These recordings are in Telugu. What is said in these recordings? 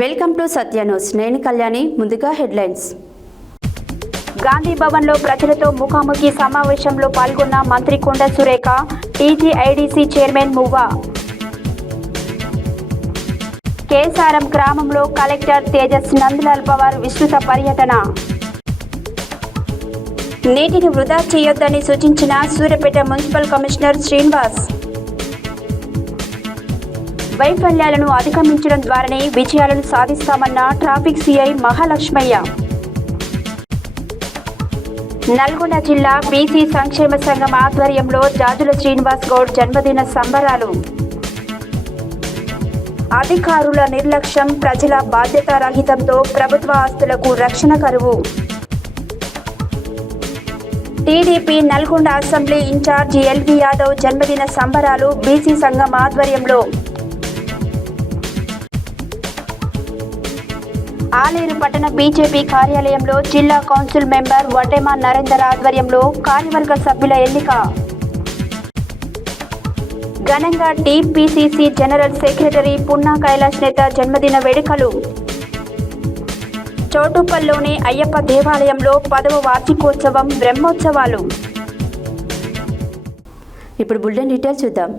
Welcome to Satya news. నేను కళ్యాణి. ముందుగా హెడ్లైన్స్. గాంధీ భవన్లో ప్రజలతో ముఖాముఖి సమావేశంలో పాల్గొన్న మంత్రి కొండ సురేఖ, టీజీఐడీసీ చైర్మన్ మువ్వ. కేసారం గ్రామంలో కలెక్టర్ తేజస్ నందలాల్ పవార్ విస్తృత పర్యటన. నీటిని వృధా చేయొద్దని సూచించిన సూర్యాపేట మున్సిపల్ కమిషనర్ శ్రీనివాస్. వైఫల్యాలను అధిగమించడం ద్వారానే విజయాలను సాధిస్తామన్న ట్రాఫిక్ సిఐ మహాలక్ష్మయ్య. నల్గొండ జిల్లా బీసీ సంక్షేమ సంఘం ఆధ్వర్యంలో జాజుల శ్రీనివాస్ గౌడ్ జన్మదిన సంబరాలు. అధికారుల నిర్లక్ష్యం, ప్రజల బాధ్యతారహితంతో ప్రభుత్వ ఆస్తులకు రక్షణ కరువు. TDP Nalgonda assembly incharge LV Yadav జన్మదిన సంబరాలు బీసీ సంఘం ఆధ్వర్యంలో. ఆలేరు పట్టణ బీజేపీ కార్యాలయంలో జిల్లా కౌన్సిల్ మెంబర్ వడ్డెమా నరేందర్ ఆధ్వర్యంలో కార్యవర్గ సభ్యుల ఎన్నిక. ఘనంగా TPCC general secretary Punna Kailash నేత జన్మదిన వేడుకలు. చౌటుప్పల్లోని అయ్యప్ప దేవాలయంలో 10వ వార్షికోత్సవం బ్రహ్మోత్సవాలు. ఇప్పుడు బులెటిన్ డీటెయిల్స్ చూద్దాం.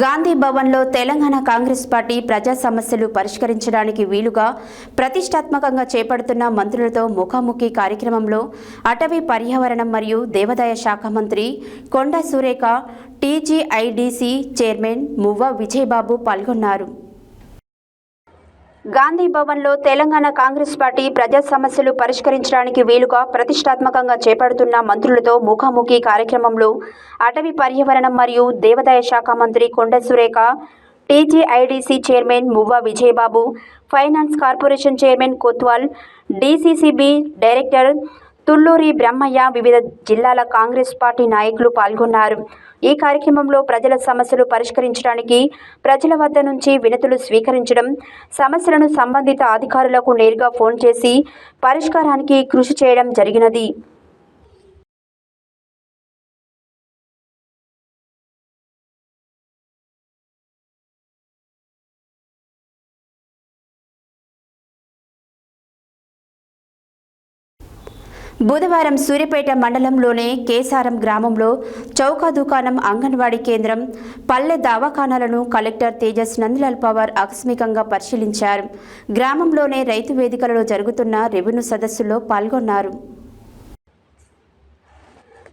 గాంధీ భవన్లో తెలంగాణ కాంగ్రెస్ పార్టీ ప్రజా సమస్యలు పరిష్కరించడానికి వీలుగా ప్రతిష్టాత్మకంగా చేపడుతున్న మంత్రులతో ముఖాముఖి కార్యక్రమంలో అటవీ, పర్యావరణం మరియు దేవాదాయ శాఖ మంత్రి కొండ సురేఖ, టీజీఐడీసీ చైర్మన్ మువ్వ విజయబాబు పాల్గొన్నారు. గాంధీ భవన్లో తెలంగాణ కాంగ్రెస్ పార్టీ ప్రజా సమస్యలు పరిష్కరించడానికి వీలుగా ప్రతిష్టాత్మకంగా చేపడుతున్న మంత్రులతో ముఖాముఖి కార్యక్రమంలో అటవీ, పర్యావరణం మరియు దేవాదాయ శాఖ మంత్రి Konda Surekha, TGIDC chairman Muvva Vijayababu, finance corporation chairman Kotwal, DCCB director Tulluri Brahmaiah, వివిధ జిల్లాల కాంగ్రెస్ పార్టీ నాయకులు పాల్గొన్నారు. ఈ కార్యక్రమంలో ప్రజల సమస్యలు పరిష్కరించడానికి ప్రజల వద్ద నుంచి వినతులు స్వీకరించడం, సమస్యలను సంబంధిత అధికారులకు నేరుగా ఫోన్ చేసి పరిష్కారానికి కృషి చేయడం జరిగినది. బుధవారం సూర్యాపేట మండలంలోని కేసారం గ్రామంలో చౌక దుకాణం, అంగన్వాడీ కేంద్రం, పల్లె దవాఖానాలను కలెక్టర్ తేజస్ నందలాల్ పవార్ ఆకస్మికంగా పరిశీలించారు. గ్రామంలోనే రైతు వేదికలలో జరుగుతున్న రెవెన్యూ సదస్సులో పాల్గొన్నారు.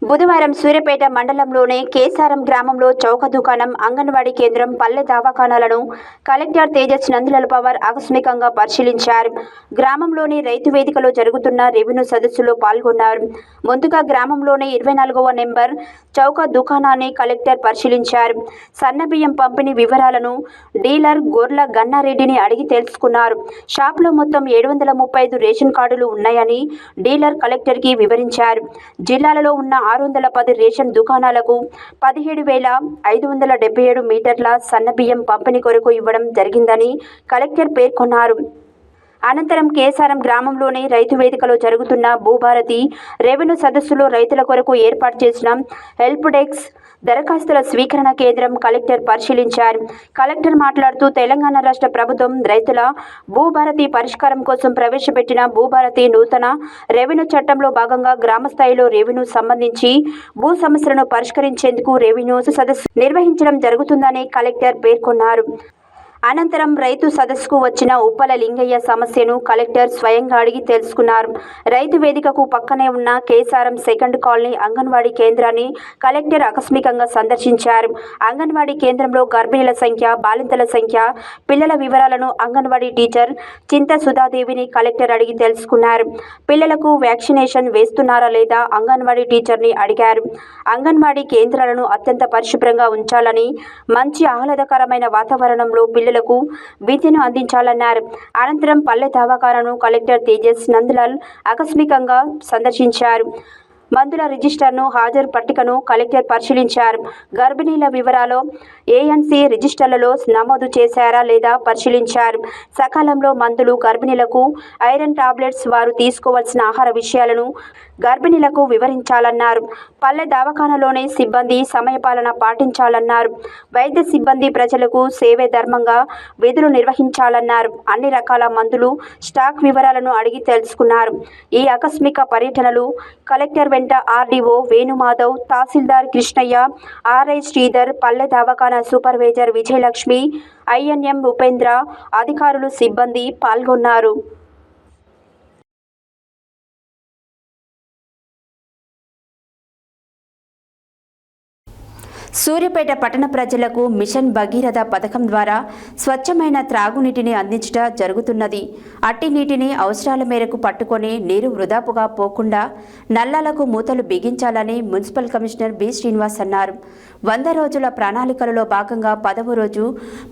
బుధవారం సూర్యాపేట మండలంలోని కేసారం గ్రామంలో చౌక దుకాణం, అంగన్వాడీ కేంద్రం, పల్లె దవాఖానాలను కలెక్టర్ తేజస్ నందలాల్ పవార్ ఆకస్మికంగా పరిశీలించారు. గ్రామంలోని రైతు వేదికలో జరుగుతున్న రెవెన్యూ సదస్సులో పాల్గొన్నారు. ముందుగా గ్రామంలోని 24వ నెంబర్ చౌక దుకాణాన్ని కలెక్టర్ పరిశీలించారు. సన్నబియ్యం పంపిణీ వివరాలను డీలర్ గొర్ల గన్నారెడ్డిని అడిగి తెలుసుకున్నారు. షాపులో మొత్తం 735 రేషన్ కార్డులు ఉన్నాయని డీలర్ కలెక్టర్కి వివరించారు. జిల్లాలలో ఉన్న 610 రేషన్ దుకాణాలకు 17,577 మీటర్ల సన్నబియ్యం పంపిణీ కొరకు ఇవ్వడం జరిగిందని కలెక్టర్ పేర్కొన్నారు. అనంతరం కేసారం గ్రామంలోని రైతు వేదికలో జరుగుతున్న భూభారతి రెవెన్యూ సదస్సులో రైతుల కొరకు ఏర్పాటు చేసిన హెల్ప్ డెస్క్, దరఖాస్తుల స్వీకరణ కేంద్రం కలెక్టర్ పరిశీలించారు. కలెక్టర్ మాట్లాడుతూ తెలంగాణ రాష్ట్ర ప్రభుత్వం రైతుల భూభారతి పరిష్కారం కోసం ప్రవేశపెట్టిన భూభారతి నూతన రెవెన్యూ చట్టంలో భాగంగా గ్రామ స్థాయిలో రెవెన్యూ సంబంధించి భూ సమస్యలను పరిష్కరించేందుకు రెవెన్యూ సదస్సు నిర్వహించడం జరుగుతుందని కలెక్టర్ పేర్కొన్నారు. అనంతరం రైతు సదస్సుకు వచ్చిన ఉప్పల లింగయ్య సమస్యను కలెక్టర్ స్వయంగా అడిగి తెలుసుకున్నారు. రైతు వేదికకు పక్కనే ఉన్న కేసారం సెకండ్ కాలనీ అంగన్వాడీ కేంద్రాన్ని కలెక్టర్ ఆకస్మికంగా సందర్శించారు. అంగన్వాడీ కేంద్రంలో గర్భిణీల సంఖ్య, బాలింతల సంఖ్య, పిల్లల వివరాలను అంగన్వాడీ టీచర్ చింత సుధాదేవిని కలెక్టర్ అడిగి తెలుసుకున్నారు. పిల్లలకు వ్యాక్సినేషన్ వేస్తున్నారా లేదా అంగన్వాడీ టీచర్ని అడిగారు. అంగన్వాడీ కేంద్రాలను అత్యంత పరిశుభ్రంగా ఉంచాలని, మంచి ఆహ్లాదకరమైన వాతావరణంలో పిల్లలకు విద్యను అందించాలన్నారు. అనంతరం పల్లె దవాఖానాను కలెక్టర్ తేజస్ నందలాల్ ఆకస్మికంగా సందర్శించారు. మందుల రిజిస్టర్ను హాజరు పట్టికను కలెక్టర్ పరిశీలించారు. గర్భిణీల వివరాలు ఏఎన్సీ రిజిస్టర్లలో నమోదు చేశారా లేదా పరిశీలించారు. సకాలంలో మందులు, గర్భిణీలకు ఐరన్ టాబ్లెట్స్, వారు తీసుకోవాల్సిన ఆహార విషయాలను గర్భిణీలకు వివరించాలన్నారు. పల్లె దవాఖానలోని సిబ్బంది సమయపాలన పాటించాలన్నారు. వైద్య సిబ్బంది ప్రజలకు సేవే ధర్మంగా విధులు నిర్వహించాలన్నారు. అన్ని రకాల మందులు స్టాక్ వివరాలను అడిగి తెలుసుకున్నారు. ఈ ఆకస్మిక పర్యటనలు కలెక్టర్ వెంట ఆర్డీఓ వేణుమాధవ్, తహసీల్దార్ కృష్ణయ్య, ఆర్ఐ శ్రీధర్, పల్లె దవాఖానా సూపర్వైజర్ విజయలక్ష్మి, ఐఎన్ఎం ఉపేంద్ర, అధికారులు, సిబ్బంది పాల్గొన్నారు. సూర్యాపేట పట్టణ ప్రజలకు మిషన్ భగీరథ పథకం ద్వారా స్వచ్ఛమైన త్రాగునీటిని అందించట జరుగుతున్నది. అట్టి నీటిని అవసరాల మేరకు పట్టుకొని నీరు వృధాపుగా పోకుండా నల్లాలకు మూతలు బిగించాలని మున్సిపల్ కమిషనర్ బి శ్రీనివాస్ అన్నారు. 100 రోజుల ప్రణాళికలలో భాగంగా 10వ రోజు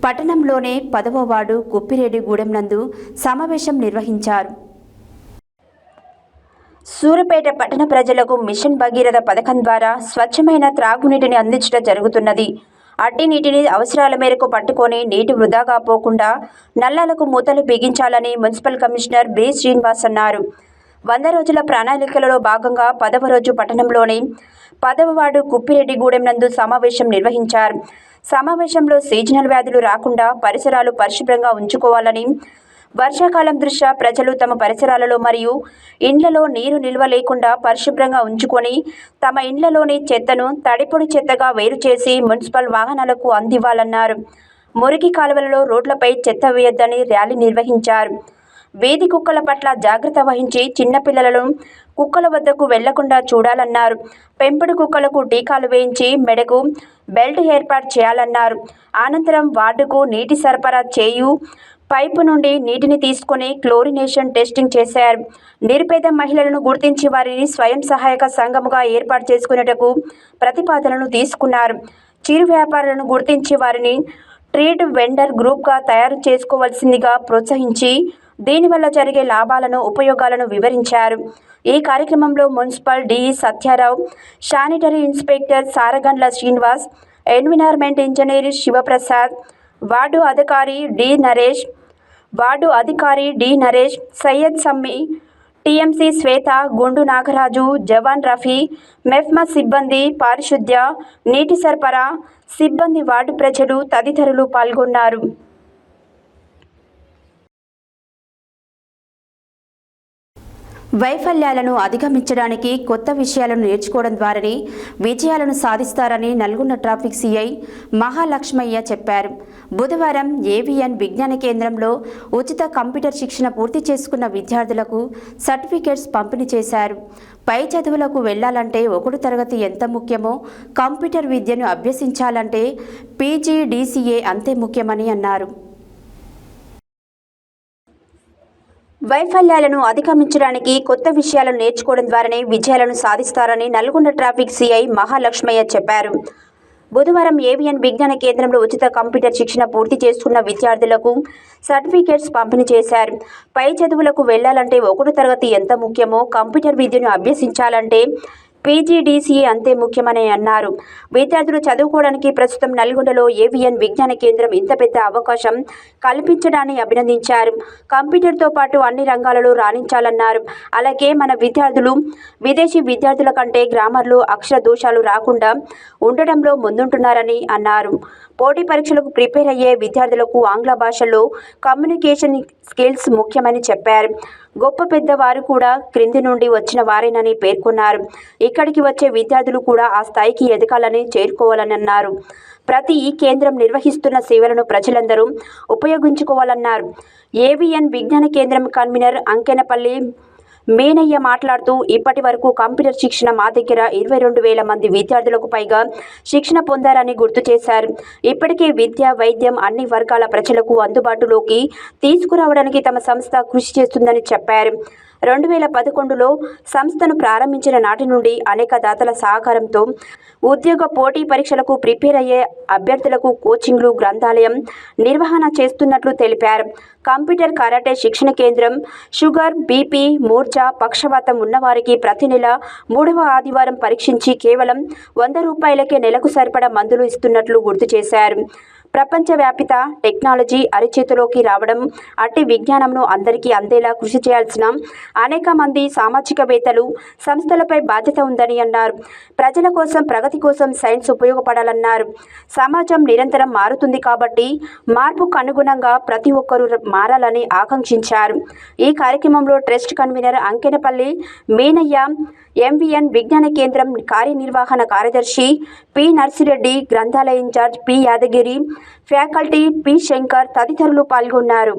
పట్టణంలోనే 10వ వార్డు కుప్పిరెడ్డిగూడెం నందు సమావేశం నిర్వహించారు. సూర్యాపేట పట్టణ ప్రజలకు మిషన్ భగీరథ పథకం ద్వారా స్వచ్ఛమైన త్రాగునీటిని అందించడం జరుగుతున్నది. అట్టి నీటిని అవసరాల మేరకు పట్టుకొని నీటి వృధాగా పోకుండా నల్లాలకు మూతలు బిగించాలని మున్సిపల్ కమిషనర్ బి శ్రీనివాస్ అన్నారు. 100 రోజుల ప్రణాళికలలో భాగంగా 10వ రోజు పట్టణంలోని 10వ వార్డు కుప్పిరెడ్డిగూడెం నందు సమావేశం నిర్వహించారు. సమావేశంలో సీజనల్ వ్యాధులు రాకుండా పరిసరాలు పరిశుభ్రంగా ఉంచుకోవాలని, వర్షాకాలం దృష్ట్యా ప్రజలు తమ పరిసరాలలో మరియు ఇండ్లలో నీరు నిల్వ లేకుండా పరిశుభ్రంగా ఉంచుకొని తమ ఇండ్లలోని చెత్తను తడిపొడి చెత్తగా వేరు చేసి మున్సిపల్ వాహనాలకు అందివ్వాలన్నారు. మురికి కాలువలలో, రోడ్లపై చెత్త వేయొద్దని ర్యాలీ నిర్వహించారు. వీధి కుక్కల పట్ల జాగ్రత్త వహించి చిన్నపిల్లలను కుక్కల వద్దకు వెళ్లకుండా చూడాలన్నారు. పెంపుడు కుక్కలకు టీకాలు వేయించి మెడకు బెల్ట్ ఏర్పాటు చేయాలన్నారు. అనంతరం వార్డుకు నీటి సరఫరా చేయు పైపు నుండి నీటిని తీసుకుని క్లోరినేషన్ టెస్టింగ్ చేశారు. నిరుపేద మహిళలను గుర్తించి వారిని స్వయం సహాయక సంఘముగా ఏర్పాటు చేసుకునేటకు ప్రతిపాదనలు తీసుకున్నారు. చిరు వ్యాపారులను గుర్తించి వారిని ట్రేడ్ వెండర్ గ్రూప్గా తయారు చేసుకోవాల్సిందిగా ప్రోత్సహించి దీనివల్ల జరిగే లాభాలను, ఉపయోగాలను వివరించారు. ఈ కార్యక్రమంలో municipal DE Satyarao, sanitary inspector Saragandla Srinivas, environment engineer Sivaprasad, ward అధికారి డి నరేష్, సయ్యద్ సమ్మి, టీఎంసీ శ్వేత, గుండు నాగరాజు, జవాన్ రఫీ, మెఫ్మా సిబ్బంది, పారిశుద్ధ్య, నీటి సరఫరా సిబ్బంది, వార్డు ప్రజలు తదితరులు పాల్గొన్నారు. వైఫల్యాలను అధిగమించడానికి కొత్త విషయాలను నేర్చుకోవడం ద్వారానే విజయాలను సాధిస్తారని నల్గొండ ట్రాఫిక్ సిఐ మహాలక్ష్మయ్య చెప్పారు. బుధవారం ఏవిఎన్ విజ్ఞాన కేంద్రంలో ఉచిత కంప్యూటర్ శిక్షణ పూర్తి చేసుకున్న విద్యార్థులకు సర్టిఫికేట్స్ పంపిణీ చేశారు. పై చదువులకు వెళ్లాలంటే 1వ తరగతి ఎంత ముఖ్యమో కంప్యూటర్ విద్యను అభ్యసించాలంటే పీజీడీసీఏ అంతే ముఖ్యమని అన్నారు. వైఫల్యాలను అధిగమించడానికి కొత్త విషయాలను నేర్చుకోవడం ద్వారానే విజయాలను సాధిస్తారని నల్గొండ ట్రాఫిక్ సిఐ మహాలక్ష్మయ్య చెప్పారు. బుధవారం ఏవిఎన్ విజ్ఞాన కేంద్రంలో ఉచిత కంప్యూటర్ శిక్షణ పూర్తి చేసుకున్న విద్యార్థులకు సర్టిఫికేట్స్ పంపిణీ చేశారు. పై చదువులకు వెళ్లాలంటే 1వ తరగతి ఎంత ముఖ్యమో కంప్యూటర్ విద్యను అభ్యసించాలంటే పీజీడీసీఏ అంతే ముఖ్యమని అన్నారు. విద్యార్థులు చదువుకోవడానికి ప్రస్తుతం నల్గొండలో ఏవిఎన్ విజ్ఞాన కేంద్రం ఇంత పెద్ద అవకాశం కల్పించడాన్ని అభినందించారు. కంప్యూటర్తో పాటు అన్ని రంగాలలో రాణించాలన్నారు. అలాగే మన విద్యార్థులు విదేశీ విద్యార్థుల కంటే గ్రామర్లు, అక్షర దోషాలు రాకుండా ఉండడంలో ముందుంటున్నారని అన్నారు. పోటీ పరీక్షలకు ప్రిపేర్ అయ్యే విద్యార్థులకు ఆంగ్ల భాషలో కమ్యూనికేషన్ స్కిల్స్ ముఖ్యమని చెప్పారు. గొప్ప పెద్దవారు కూడా క్రింది నుండి వచ్చిన వారేనని పేర్కొన్నారు. ఇక్కడికి వచ్చే విద్యార్థులు కూడా ఆ స్థాయికి ఎదగాలని, చేరుకోవాలని అన్నారు. ప్రతి ఈ కేంద్రం నిర్వహిస్తున్న సేవలను ప్రజలందరూ ఉపయోగించుకోవాలన్నారు. ఏవిఎన్ విజ్ఞాన కేంద్రం కన్వీనర్ అంకెనపల్లి మేనయ్య మాట్లాడుతూ ఇప్పటి వరకు కంప్యూటర్ శిక్షణ మా దగ్గర 22,000 మంది విద్యార్థులకు పైగా శిక్షణ పొందారని గుర్తు చేశారు. ఇప్పటికే విద్య, వైద్యం అన్ని వర్గాల ప్రజలకు అందుబాటులోకి తీసుకురావడానికి తమ సంస్థ కృషి చేస్తుందని చెప్పారు. 2011లో సంస్థను ప్రారంభించిన నాటి నుండి అనేక దాతల సహకారంతో ఉద్యోగ పోటీ పరీక్షలకు ప్రిపేర్ అయ్యే అభ్యర్థులకు కోచింగ్లు, గ్రంథాలయం నిర్వహణ చేస్తున్నట్లు తెలిపారు. కంప్యూటర్ కరాటే శిక్షణ కేంద్రం, షుగర్, బీపీ, మూర్ఛ, పక్షవాతం ఉన్నవారికి ప్రతి నెల 3వ ఆదివారం పరీక్షించి కేవలం ₹100కే నెలకు సరిపడా మందులు ఇస్తున్నట్లు గుర్తు చేశారు. ప్రపంచవ్యాపిత టెక్నాలజీ అరిచేతిలోకి రావడం, అట్టి విజ్ఞానంను అందరికీ అందేలా కృషి చేయాల్సిన అనేక మంది సామాజికవేత్తలు, సంస్థలపై బాధ్యత ఉందని అన్నారు. ప్రజల కోసం, ప్రగతి కోసం సైన్స్ ఉపయోగపడాలన్నారు. సమాజం నిరంతరం మారుతుంది కాబట్టి మార్పుకు అనుగుణంగా ప్రతి ఒక్కరూ మారాలని ఆకాంక్షించారు. ఈ కార్యక్రమంలో trust convener Ankenapalli Meenaiah, MVN Vignana Kendram కార్యనిర్వహణ కార్యదర్శి పి నర్సిరెడ్డి, గ్రంథాలయ incharge P Yadagiri, faculty P Shankar తదితరులు పాల్గొన్నారు.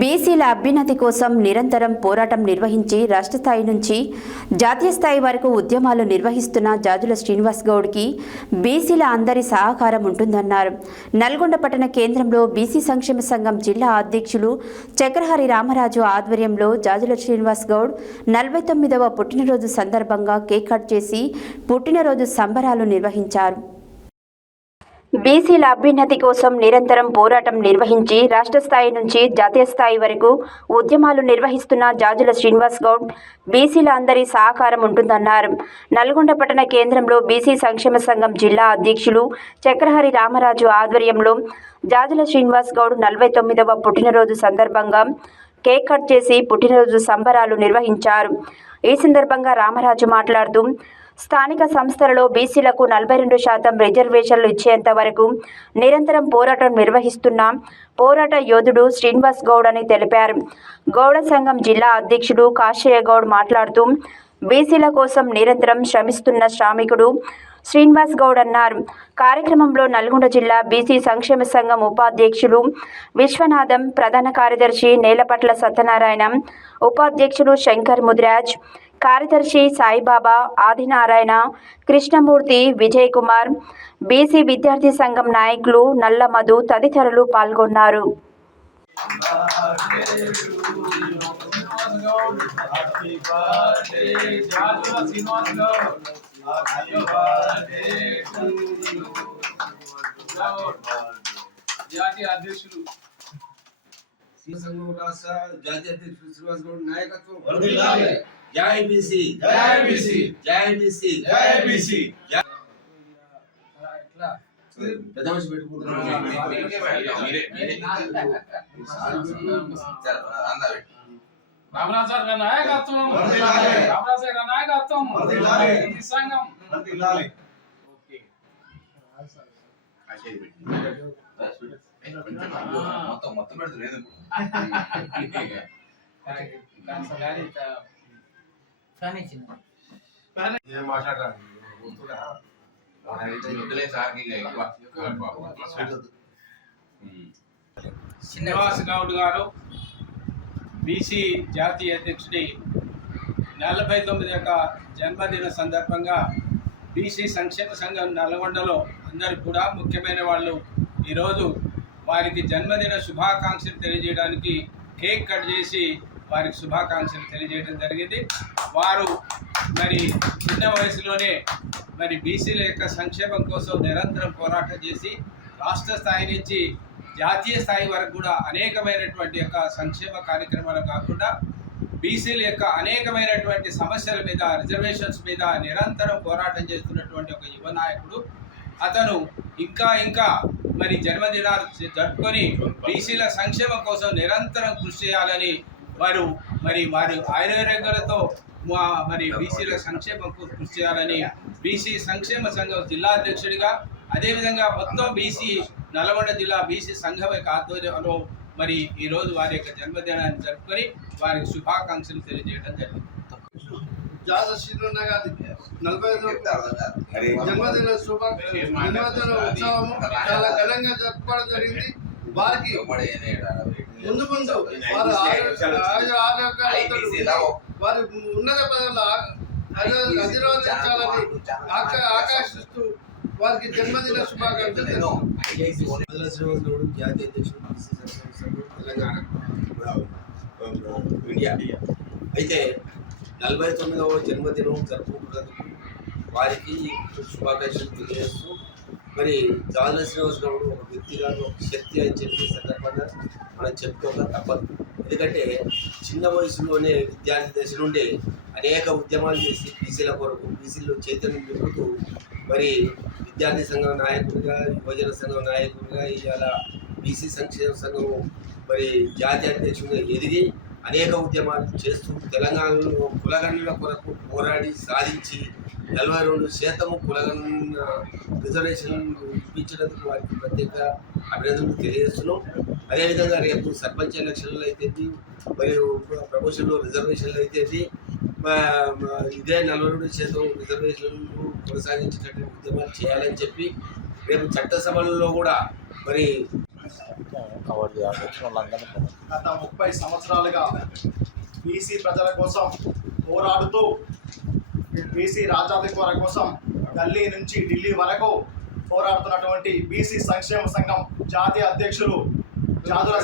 బీసీల అభ్యున్నతి కోసం నిరంతరం పోరాటం నిర్వహించి రాష్ట్ర స్థాయి నుంచి జాతీయ స్థాయి వరకు ఉద్యమాలు నిర్వహిస్తున్న జాజుల శ్రీనివాస్ గౌడ్కి బీసీల అందరి సహకారం ఉంటుందన్నారు. నల్గొండ పట్టణ కేంద్రంలో బీసీ సంక్షేమ సంఘం జిల్లా అధ్యక్షులు చక్రహరి రామరాజు ఆధ్వర్యంలో జాజుల శ్రీనివాస్ గౌడ్ 49వ పుట్టినరోజు సందర్భంగా కేక్ కట్ చేసి పుట్టినరోజు సంబరాలు నిర్వహించారు. బీసీల అభ్యున్నతి కోసం నిరంతరం పోరాటం నిర్వహించి రాష్ట్ర స్థాయి నుంచి జాతీయ స్థాయి వరకు ఉద్యమాలు నిర్వహిస్తున్న జాజుల శ్రీనివాస్ గౌడ్ బీసీల అందరి సహకారం ఉంటుందన్నారు. నల్గొండ పట్టణ కేంద్రంలో బీసీ సంక్షేమ సంఘం జిల్లా అధ్యక్షులు చక్రహరి రామరాజు ఆధ్వర్యంలో జాజుల శ్రీనివాస్ గౌడ్ 49వ పుట్టినరోజు సందర్భంగా కేక్ కట్ చేసి పుట్టినరోజు సంబరాలు నిర్వహించారు. ఈ సందర్భంగా రామరాజు మాట్లాడుతూ స్థానిక సంస్థలలో బీసీలకు 42% రిజర్వేషన్లు ఇచ్చేంత వరకు నిరంతరం పోరాటం నిర్వహిస్తున్న పోరాట యోధుడు శ్రీనివాస్ గౌడ్ అని తెలిపారు. గౌడ సంఘం జిల్లా అధ్యక్షుడు కాశయ్య గౌడ్ మాట్లాడుతూ బీసీల కోసం నిరంతరం శ్రమిస్తున్న శ్రామికుడు శ్రీనివాస్ గౌడ్ అన్నారు. కార్యక్రమంలో నల్గొండ జిల్లా బీసీ సంక్షేమ సంఘం ఉపాధ్యక్షులు విశ్వనాథం, ప్రధాన కార్యదర్శి నేలపట్ల సత్యనారాయణ, ఉపాధ్యక్షులు శంకర్ ముదిరాజ్, కార్యదర్శి సాయిబాబా, ఆదినారాయణ, కృష్ణమూర్తి, విజయ్ కుమార్, బీసీ విద్యార్థి సంఘం నాయకులు నల్ల మధు తదితరులు పాల్గొన్నారు. జాతీయ అధ్యక్షులు శ్రీనివాస్ గౌడ్ నాయకత్వం వర్ధిల్లాలి. జై బీసీ, జై బీసీ, జై బీసీ, జై బీసీ. పెద్ద మనిషి పెట్టుకుంటున్నారు. రామరాజు గారి నాయకత్వం వర్ధిల్లాలి. రామరాజు గారి నాయకత్వం వర్ధిల్లాలి. ఈ సంఘం వర్ధిల్లాలి. ఓకే మొత్తం పెడతలేదు. ఏం మాట్లాడాలి శ్రీనివాస్ గౌడ్ గారు బీసీ జాతీయ అధ్యక్షుడి 49వ జన్మదిన సందర్భంగా బీసీ సంక్షేమ సంఘం నల్గొండలో అందరూ కూడా ముఖ్యమైన వాళ్ళు ఈరోజు వారికి జన్మదిన శుభాకాంక్షలు తెలియజేయడానికి కేక్ కట్ చేసి వారికి శుభాకాంక్షలు తెలియజేయడం జరిగింది. వారు మరి చిన్న వయసులోనే మరి బీసీల యొక్క సంక్షేమం కోసం నిరంతరం పోరాటం చేసి రాష్ట్ర స్థాయి నుంచి జాతీయ స్థాయి వరకు కూడా అనేకమైనటువంటి యొక్క సంక్షేమ కార్యక్రమాలు కాకుండా బీసీల యొక్క అనేకమైనటువంటి సమస్యల మీద, రిజర్వేషన్స్ మీద నిరంతరం పోరాటం చేస్తున్నటువంటి ఒక యువ నాయకుడు. అతను ఇంకా మరి జన్మదినాలు జరుపుకొని బీసీల సంక్షేమం కోసం నిరంతరం కృషి చేయాలని వారు ఆయుర్వేదాలతో మరి బీసీల సంక్షేమం కృషి చేయాలని బీసీ సంక్షేమ సంఘం జిల్లా అధ్యక్షుడిగా, అదేవిధంగా మొత్తం బీసీ నల్గొండ జిల్లా బీసీ సంఘం యొక్క ఆధ్వర్యంలో మరి ఈరోజు వారి యొక్క జన్మదినాన్ని జరుపుకొని వారికి శుభాకాంక్షలు తెలియజేయడం జరిగింది. జాజుల శ్రీనివాస్ గారి 45వ జన్మదిన ఉత్సవము చాలా ఘనంగా జరుపుకోవడం జరిగింది. వారికి ముందు వారు ఆరోగ్యాలతో వారి ఉన్నత పదవుల్లో అధిరోధించాలని ఆకాంక్షిస్తూ వారికి జన్మదిన శుభాకాంక్షలు తెలుపుతున్నాం. ఆంధ్ర శ్రీనివాస్ గౌడ్ జాతీయ అధ్యక్షుడు బీసీ సంక్షేమ సంఘం తెలంగాణ ఇండియా. అయితే 49వ జన్మదినం జరుపుకుంటున్నందుకు వారికి శుభాకాంక్షలు తెలియజేస్తూ, మరి జాతీయ శ్రీనివాస్ గౌడ్ ఒక వ్యక్తిగా ఒక శక్తి అని చెప్పి సందర్భంగా మనం చెప్పుకోక తప్పదు. ఎందుకంటే చిన్న వయసులోనే విద్యార్థి దశ నుండి అనేక ఉద్యమాలు చేసి బీసీల కొరకు బీసీలో చైతన్యం నింపుతూ మరి విద్యార్థి సంఘం నాయకుడిగా, యువజన సంఘం నాయకుడిగా, ఇవాళ బీసీ సంక్షేమ సంఘం మరి జాతీయ అధ్యక్షుడిగా ఎదిగి అనేక ఉద్యమాలు చేస్తూ తెలంగాణలో కులగణన కొరకు పోరాడి సాధించి 42% కులగణన రిజర్వేషన్ ఇప్పించినందుకు వారికి ప్రత్యేక అభినందనలు తెలియజేస్తున్నాం. అదేవిధంగా రేపు సర్పంచ్ ఎలక్షన్లు అయితే మరియు ప్రమోషన్లో రిజర్వేషన్లు అయితే ఇదే 42% రిజర్వేషన్లు కొనసాగించేటట్టు ఉద్యమాలు చేయాలని చెప్పి రేపు చట్టసభలలో కూడా మరి గత 30 సంవత్సరాలుగా బీసీ ప్రజల కోసం పోరాడుతూ బీసీ రాజ్యాధికారం కోసం గల్లీ నుంచి ఢిల్లీ వరకు పోరాడుతున్నటువంటి బీసీ సంక్షేమ సంఘం జాతీయ అధ్యక్షులు జాదుల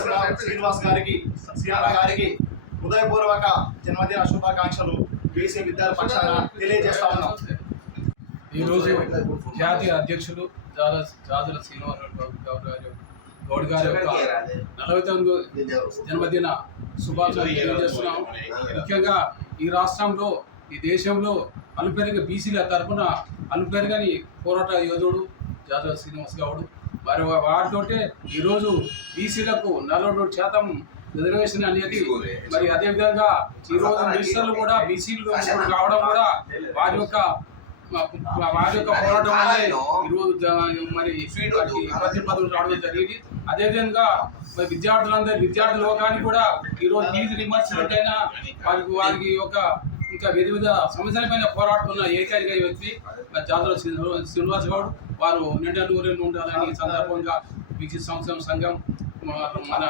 శ్రీనివాస్ గారికి హృదయపూర్వక జన్మదిన శుభాకాంక్షలు బీసీ విద్యార్థి పక్షాన తెలియజేస్తా ఉన్నాం. ఈరోజు జాతీయ అధ్యక్షులు జాదుల శ్రీనివాస్ గౌడ్ గారి యొక్క 49వ జన్మదిన శుభాకాంక్షలు తెలియజేస్తున్నాం. ముఖ్యంగా ఈ రాష్ట్రంలో, ఈ దేశంలో అలుపెరుగ బీసీల తరఫున అలుపెరుగని పోరాట యోధుడు జాదుల శ్రీనివాస్ గౌడ్. మరి వారితోటే ఈరోజు బీసీలకు 42% రిజర్వేషన్ అనేది, మరి అదేవిధంగా ఈరోజు మినిస్టర్లు కూడా బీసీలు కావడం కూడా వారి యొక్క పోరాటం వల్లే ఈరోజు మరి ప్రతిపదవులు రావడం జరిగింది. అదేవిధంగా మరి విద్యార్థి లోకానికి కూడా ఈరోజు ఫీజు రిమర్స్మెంట్ అయినా వారికి ఒక ఇంకా వివిధ సమస్యలపైన పోరాడుతున్న ఏకైక వ్యక్తి జాదుల శ్రీనివాస్ గౌడ్. వారు నిండూరేళ్ళు ఉండాలని సందర్భంగా బీసీ సంక్షేమ సంఘం మన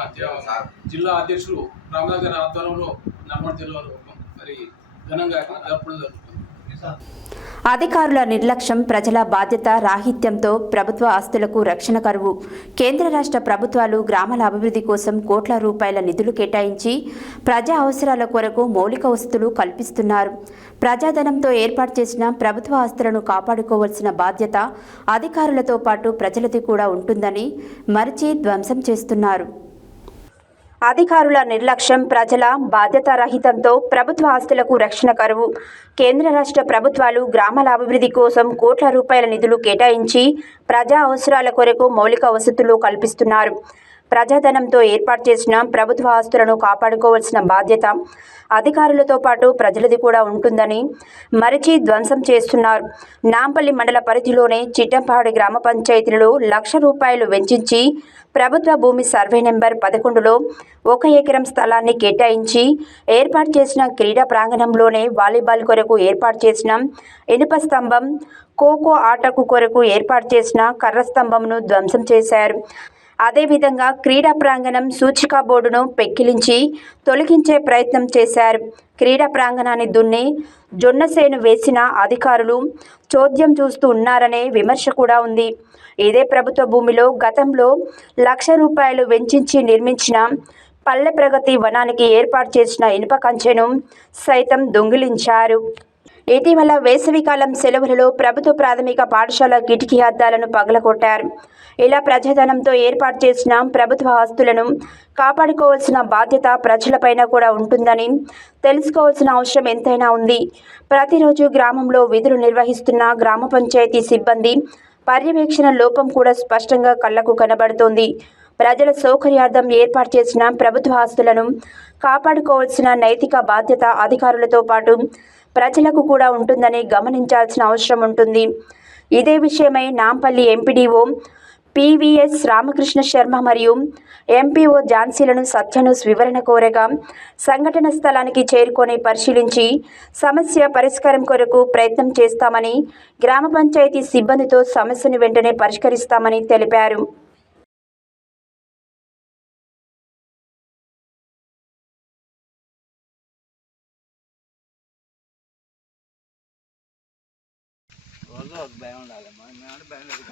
జిల్లా అధ్యక్షులు రామనగర్ ఆధ్వర్యంలో నల్గొండ జిల్లాలో మరి ఘనంగా జరపడం జరుగుతుంది. అధికారుల నిర్లక్ష్యం, ప్రజల బాధ్యత రాహిత్యంతో ప్రభుత్వ ఆస్తులకు రక్షణ కరువు. కేంద్ర రాష్ట్ర ప్రభుత్వాలు గ్రామాల అభివృద్ధి కోసం కోట్ల రూపాయల నిధులు కేటాయించి ప్రజా అవసరాల కొరకు మౌలిక వసతులు కల్పిస్తున్నారు. ప్రజాధనంతో ఏర్పాటు చేసిన ప్రభుత్వ ఆస్తులను కాపాడుకోవాల్సిన బాధ్యత అధికారులతో పాటు ప్రజలది కూడా ఉంటుందని మరిచి ధ్వంసం చేస్తున్నారు. అధికారుల నిర్లక్ష్యం, ప్రజల బాధ్యతారహితంతో ప్రభుత్వ ఆస్తులకు రక్షణ కరువు. కేంద్ర రాష్ట్ర ప్రభుత్వాలు గ్రామాల అభివృద్ధి కోసం కోట్ల రూపాయల నిధులు కేటాయించి ప్రజా అవసరాల కొరకు మౌలిక వసతులు కల్పిస్తున్నారు. ప్రజాధనంతో ఏర్పాటు చేసిన ప్రభుత్వ ఆస్తులను కాపాడుకోవాల్సిన బాధ్యత అధికారులతో పాటు ప్రజలది కూడా ఉంటుందని మరిచి ధ్వంసం చేస్తున్నారు. నాంపల్లి మండల పరిధిలోని చిట్టంపాడు గ్రామ పంచాయతీలో ₹1,00,000 వెచ్చించి ప్రభుత్వ భూమి సర్వే నెంబర్ 11లో 1 ఎకరం స్థలాన్ని కేటాయించి ఏర్పాటు చేసిన క్రీడా ప్రాంగణంలోనే వాలీబాల్ కొరకు ఏర్పాటు చేసిన ఇనుప స్తంభం, ఖోఖో ఆటకు కొరకు ఏర్పాటు చేసిన కర్ర స్తంభంను ధ్వంసం చేశారు. అదేవిధంగా క్రీడా ప్రాంగణం సూచికా బోర్డును పెక్కిలించి తొలగించే ప్రయత్నం చేశారు. క్రీడా ప్రాంగణాన్ని దున్ని జొన్నసేను వేసిన అధికారులు చోద్యం చూస్తూ ఉన్నారనే విమర్శ కూడా ఉంది. ఇదే ప్రభుత్వ భూమిలో గతంలో ₹1,00,000 వెచ్చించి నిర్మించిన పల్లె ప్రగతి వనానికి ఏర్పాటు చేసిన ఇనుప కంచెను సైతం దొంగిలించారు. ఇటీవల వేసవికాలం సెలవులలో ప్రభుత్వ ప్రాథమిక పాఠశాల కిటికీ అద్దాలను పగలగొట్టారు. ఇలా ప్రజాధనంతో ఏర్పాటు చేసిన ప్రభుత్వ ఆస్తులను కాపాడుకోవాల్సిన బాధ్యత ప్రజలపైన కూడా ఉంటుందని తెలుసుకోవాల్సిన అవసరం ఎంతైనా ఉంది. ప్రతిరోజు గ్రామంలో విధులు నిర్వహిస్తున్న గ్రామ పంచాయతీ సిబ్బంది పర్యవేక్షణ లోపం కూడా స్పష్టంగా కళ్లకు కనబడుతోంది. ప్రజల సౌకర్యార్థం ఏర్పాటు చేసిన ప్రభుత్వ ఆస్తులను కాపాడుకోవాల్సిన నైతిక బాధ్యత అధికారులతో పాటు ప్రజలకు కూడా ఉంటుందని గమనించాల్సిన అవసరం ఉంటుంది. ఇదే విషయమై నాంపల్లి ఎంపీడీఓ PVS రామకృష్ణ శర్మ మరియు ఎంపీఓ ఝాన్సీలను సత్యనూస్ వివరణ కోరగా సంఘటన స్థలానికి చేరుకొని పరిశీలించి సమస్య పరిష్కారం కొరకు ప్రయత్నం చేస్తామని, గ్రామ పంచాయతీ సిబ్బందితో సమస్యను వెంటనే పరిష్కరిస్తామని తెలిపారు. భయం ఉండాలి మేము భయం లేదు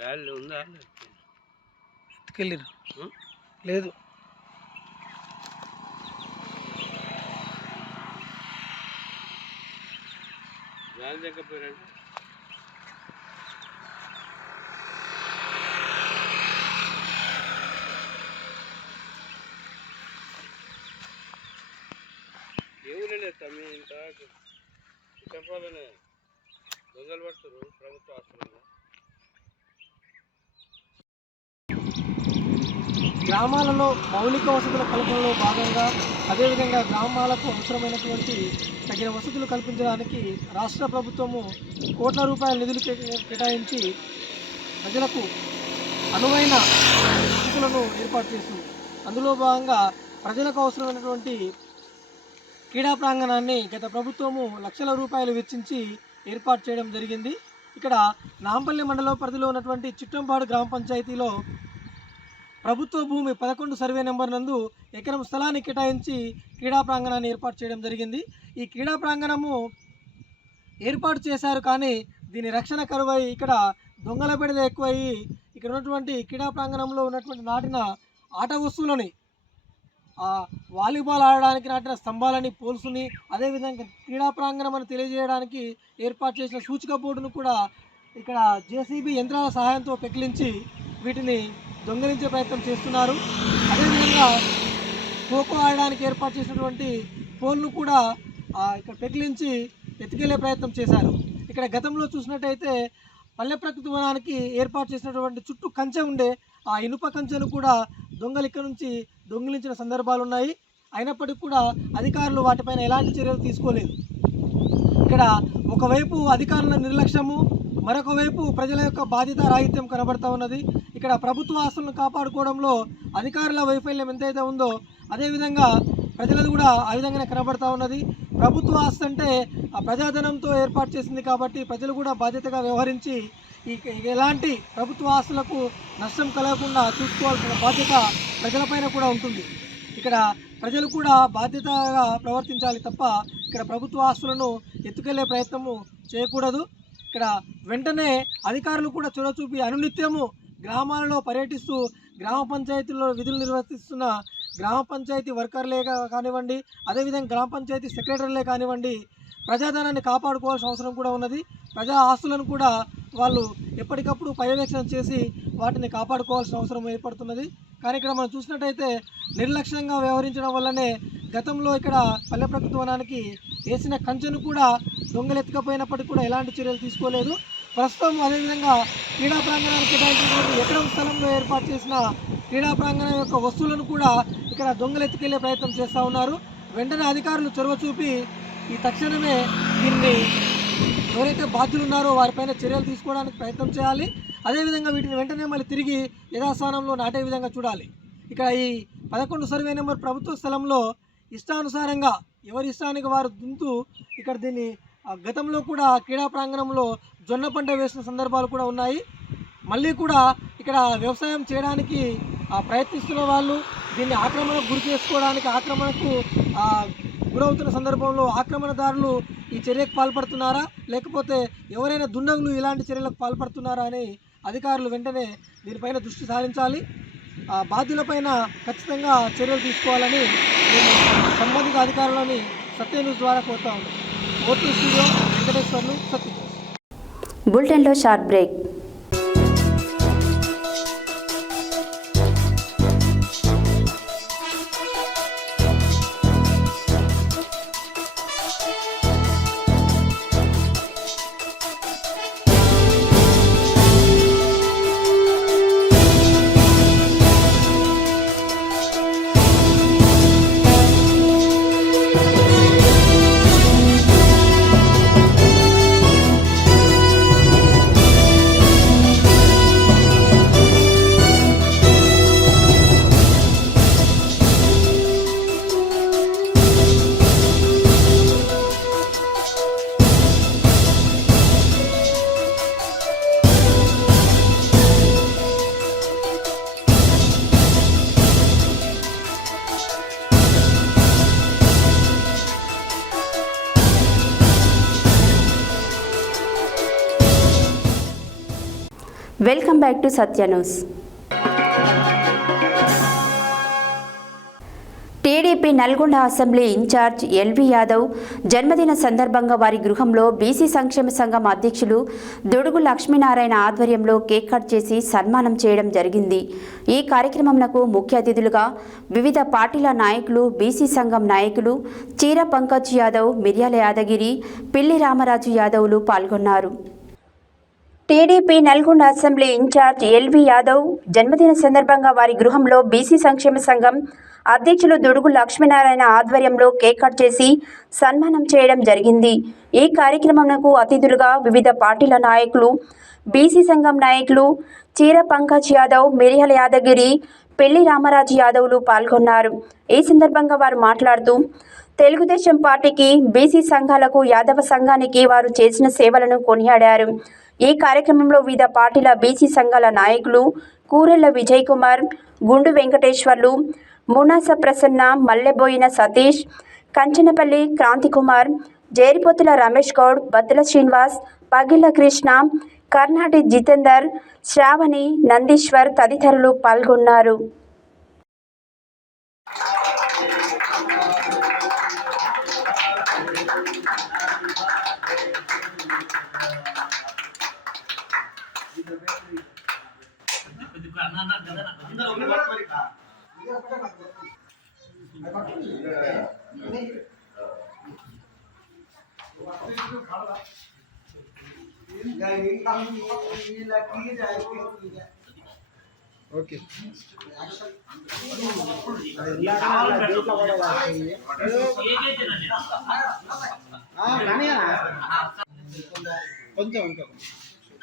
జాలి ఉందా ఎత్తుకెళ్ళిరు లేదు జాలి దగ్గపోయారంటే ఎవరు తమ్మి ఇంకా చెప్పాలనే దొంగలు పడుతున్నారు ప్రభుత్వ ఆస్తులలో. గ్రామాలలో మౌలిక వసతుల కల్పనలో భాగంగా అదేవిధంగా గ్రామాలకు అవసరమైనటువంటి తగిన వసతులు కల్పించడానికి రాష్ట్ర ప్రభుత్వము కోట్ల రూపాయల నిధులు కేటాయించి ప్రజలకు అనువైన వసతులను ఏర్పాటు చేస్తుంది. అందులో భాగంగా ప్రజలకు అవసరమైనటువంటి క్రీడా ప్రాంగణాన్ని గత ప్రభుత్వము లక్షల రూపాయలు వెచ్చించి ఏర్పాటు చేయడం జరిగింది. ఇక్కడ నాంపల్లి మండల పరిధిలో ఉన్నటువంటి చిట్టంపాడు గ్రామ పంచాయతీలో ప్రభుత్వ భూమి 11 సర్వే నెంబర్ నందు ఎకరం స్థలాన్ని కేటాయించి క్రీడా ప్రాంగణాన్ని ఏర్పాటు చేయడం జరిగింది. ఈ క్రీడా ప్రాంగణము ఏర్పాటు చేశారు, కానీ దీని రక్షణ కరువై ఇక్కడ దొంగల బెడద ఎక్కువయ్యి ఇక్కడ ఉన్నటువంటి క్రీడా ప్రాంగణంలో ఉన్నటువంటి నాటిన ఆట వస్తువులని వాలీబాల్ ఆడడానికి నాటిన స్తంభాలని పోల్సుని అదేవిధంగా క్రీడా ప్రాంగణం అని తెలియజేయడానికి ఏర్పాటు చేసిన సూచిక బోర్డును కూడా ఇక్కడ జేసీబీ యంత్రాల సహాయంతో పెకిలించి వీటిని దొంగలించే ప్రయత్నం చేస్తున్నారు. అదేవిధంగా ఖోఖో ఆడడానికి ఏర్పాటు చేసినటువంటి పోల్ను కూడా ఇక్కడ పెకిలించి ఎత్తుకెళ్లే ప్రయత్నం చేశారు. ఇక్కడ గతంలో చూసినట్టయితే పల్లె ప్రకృతి వనానికి ఏర్పాటు చేసినటువంటి చుట్టూ కంచె ఉండే ఆ ఇనుప కంచెను కూడా దొంగలు ఇక్కడ నుంచి దొంగిలించిన సందర్భాలు ఉన్నాయి. అయినప్పటికీ కూడా అధికారులు వాటిపైన ఎలాంటి చర్యలు తీసుకోలేదు. ఇక్కడ ఒకవైపు అధికారుల నిర్లక్ష్యము, మరొక వైపు ప్రజల యొక్క బాధ్యత రాహిత్యం కనబడతా ఉన్నది. ఇక్కడ ప్రభుత్వ ఆస్తులను కాపాడుకోవడంలో అధికారుల వైఫల్యం ఎంతైతే ఉందో అదేవిధంగా ప్రజలది కూడా ఆ విధంగానే కనబడతా ఉన్నది. ప్రభుత్వ ఆస్తి అంటే ఆ ప్రజాధనంతో ఏర్పాటు చేసింది కాబట్టి ప్రజలు కూడా బాధ్యతగా వ్యవహరించి ఎలాంటి ప్రభుత్వ ఆస్తులకు నష్టం కలగకుండా చూసుకోవాల్సిన బాధ్యత ప్రజలపైన కూడా ఉంటుంది. ఇక్కడ ప్రజలు కూడా బాధ్యతగా ప్రవర్తించాలి తప్ప ఇక్కడ ప్రభుత్వ ఆస్తులను ఎత్తుకెళ్లే ప్రయత్నము చేయకూడదు. ఇక్కడ వెంటనే అధికారులు కూడా చొరవ చూపి అనునిత్యము గ్రామాలలో పర్యటిస్తూ గ్రామ పంచాయతీల్లో విధులు నిర్వర్తిస్తున్న గ్రామ పంచాయతీ వర్కర్లే కానివ్వండి, అదేవిధంగా గ్రామ పంచాయతీ సెక్రటరీలే కానివ్వండి, ప్రజాధనాన్ని కాపాడుకోవాల్సిన అవసరం కూడా ఉన్నది. ప్రజా ఆస్తులను కూడా వాళ్ళు ఎప్పటికప్పుడు పర్యవేక్షణ చేసి వాటిని కాపాడుకోవాల్సిన అవసరం ఏర్పడుతున్నది. కానీ ఇక్కడ మనం చూసినట్టయితే నిర్లక్ష్యంగా వ్యవహరించడం వల్లనే గతంలో ఇక్కడ పల్లె ప్రకృతి వనానికి వేసిన కంచెను కూడా దొంగలెత్తకపోయినప్పటికీ కూడా ఎలాంటి చర్యలు తీసుకోలేదు. ప్రస్తుతం అదేవిధంగా క్రీడా ప్రాంగణానికి కేటాయించినటువంటి ఎకరం స్థలంలో ఏర్పాటు చేసిన క్రీడా ప్రాంగణం యొక్క వస్తువులను కూడా ఇక్కడ దొంగలెత్తుకెళ్లే ప్రయత్నం చేస్తూ ఉన్నారు. వెంటనే అధికారులు చొరవ చూపి ఈ తక్షణమే దీన్ని ఎవరైతే బాధ్యులు ఉన్నారో వారిపైన చర్యలు తీసుకోవడానికి ప్రయత్నం చేయాలి. అదేవిధంగా వీటిని వెంటనే మళ్ళీ తిరిగి యథాస్థానంలో నాటే విధంగా చూడాలి. ఇక్కడ ఈ 11 సర్వే నెంబర్ ప్రభుత్వ స్థలంలో ఇష్టానుసారంగా ఎవరి ఇష్టానికి వారు దుంతూ ఇక్కడ దీన్ని గతంలో కూడా క్రీడా ప్రాంగణంలో జొన్న పంట వేసిన సందర్భాలు కూడా ఉన్నాయి. మళ్ళీ కూడా ఇక్కడ వ్యవసాయం చేయడానికి ప్రయత్నిస్తున్న వాళ్ళు దీన్ని ఆక్రమణకు గురి చేసుకోవడానికి ఆక్రమణకు గురవుతున్న సందర్భంలో ఆక్రమణదారులు ఈ చర్యకు పాల్పడుతున్నారా, లేకపోతే ఎవరైనా దుండగులు ఇలాంటి చర్యలకు పాల్పడుతున్నారా అని అధికారులు వెంటనే దీనిపైన దృష్టి సారించాలి. బాధ్యులపైన ఖచ్చితంగా చర్యలు తీసుకోవాలని నేను సంబంధిత అధికారులని సత్య న్యూస్ ద్వారా కోరుతా ఉన్నాను. ఓటు స్టూడియో వెంకటేశ్వర్లు, సత్య న్యూస్. బులెటిన్లో short break. Welcome back to Satya news. TDP Nalgonda assembly incharge LV Yadav జన్మదిన సందర్భంగా వారి గృహంలో బీసీ సంక్షేమ సంఘం అధ్యక్షులు దుడుగు లక్ష్మీనారాయణ ఆధ్వర్యంలో కేక్ కట్ చేసి సన్మానం చేయడం జరిగింది. ఈ కార్యక్రమంకు ముఖ్య అతిథులుగా వివిధ పార్టీల నాయకులు, బీసీ సంఘం నాయకులు చీర పంకజ్ యాదవ్, మిర్యాల యాదగిరి, పిల్లి రామరాజు యాదవ్లు పాల్గొన్నారు. TDP Nalgonda assembly incharge LV Yadav జన్మదిన సందర్భంగా వారి గృహంలో బీసీ సంక్షేమ సంఘం అధ్యక్షులు దుడుగు లక్ష్మీనారాయణ ఆధ్వర్యంలో కేక్ కట్ చేసి సన్మానం చేయడం జరిగింది. ఈ కార్యక్రమంకు అతిథులుగా వివిధ పార్టీల నాయకులు, బీసీ సంఘం నాయకులు చీర పంకజ్ యాదవ్, మిర్యాల యాదగిరి, పిల్లి రామరాజు యాదవ్లు పాల్గొన్నారు. ఈ సందర్భంగా వారు మాట్లాడుతూ తెలుగుదేశం పార్టీకి, బీసీ సంఘాలకు, యాదవ సంఘానికి వారు చేసిన సేవలను కొనియాడారు. ఈ కార్యక్రమంలో వివిధ పార్టీల బీసీ సంఘాల నాయకులు కూరెళ్ల విజయ్ కుమార్, గుండు వెంకటేశ్వర్లు, మునాస ప్రసన్న, మల్లెబోయిన సతీష్, కంచనపల్లి క్రాంతికుమార్, జేరిపోతుల రమేష్ గౌడ్, బత్తుల శ్రీనివాస్, పగిళ్ల కృష్ణ, కర్ణాటి జితేందర్, శ్రావణి, నందీశ్వర్ తదితరులు పాల్గొన్నారు. ఓకే కొంచెం ఇంకా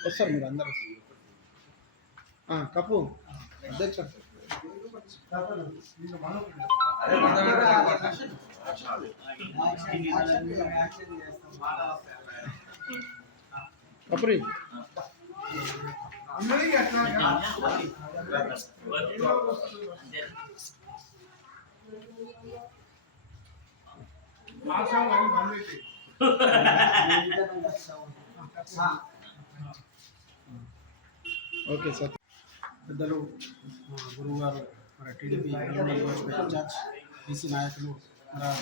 వస్తారు మీరు అందరూ. కప్పు అధ్యక్షుడు కపురి ఓకే సార్. పెద్దలు గురువు గారు, మన టీడీపీ ఇన్ఛార్జ్ బీసీ నాయకులు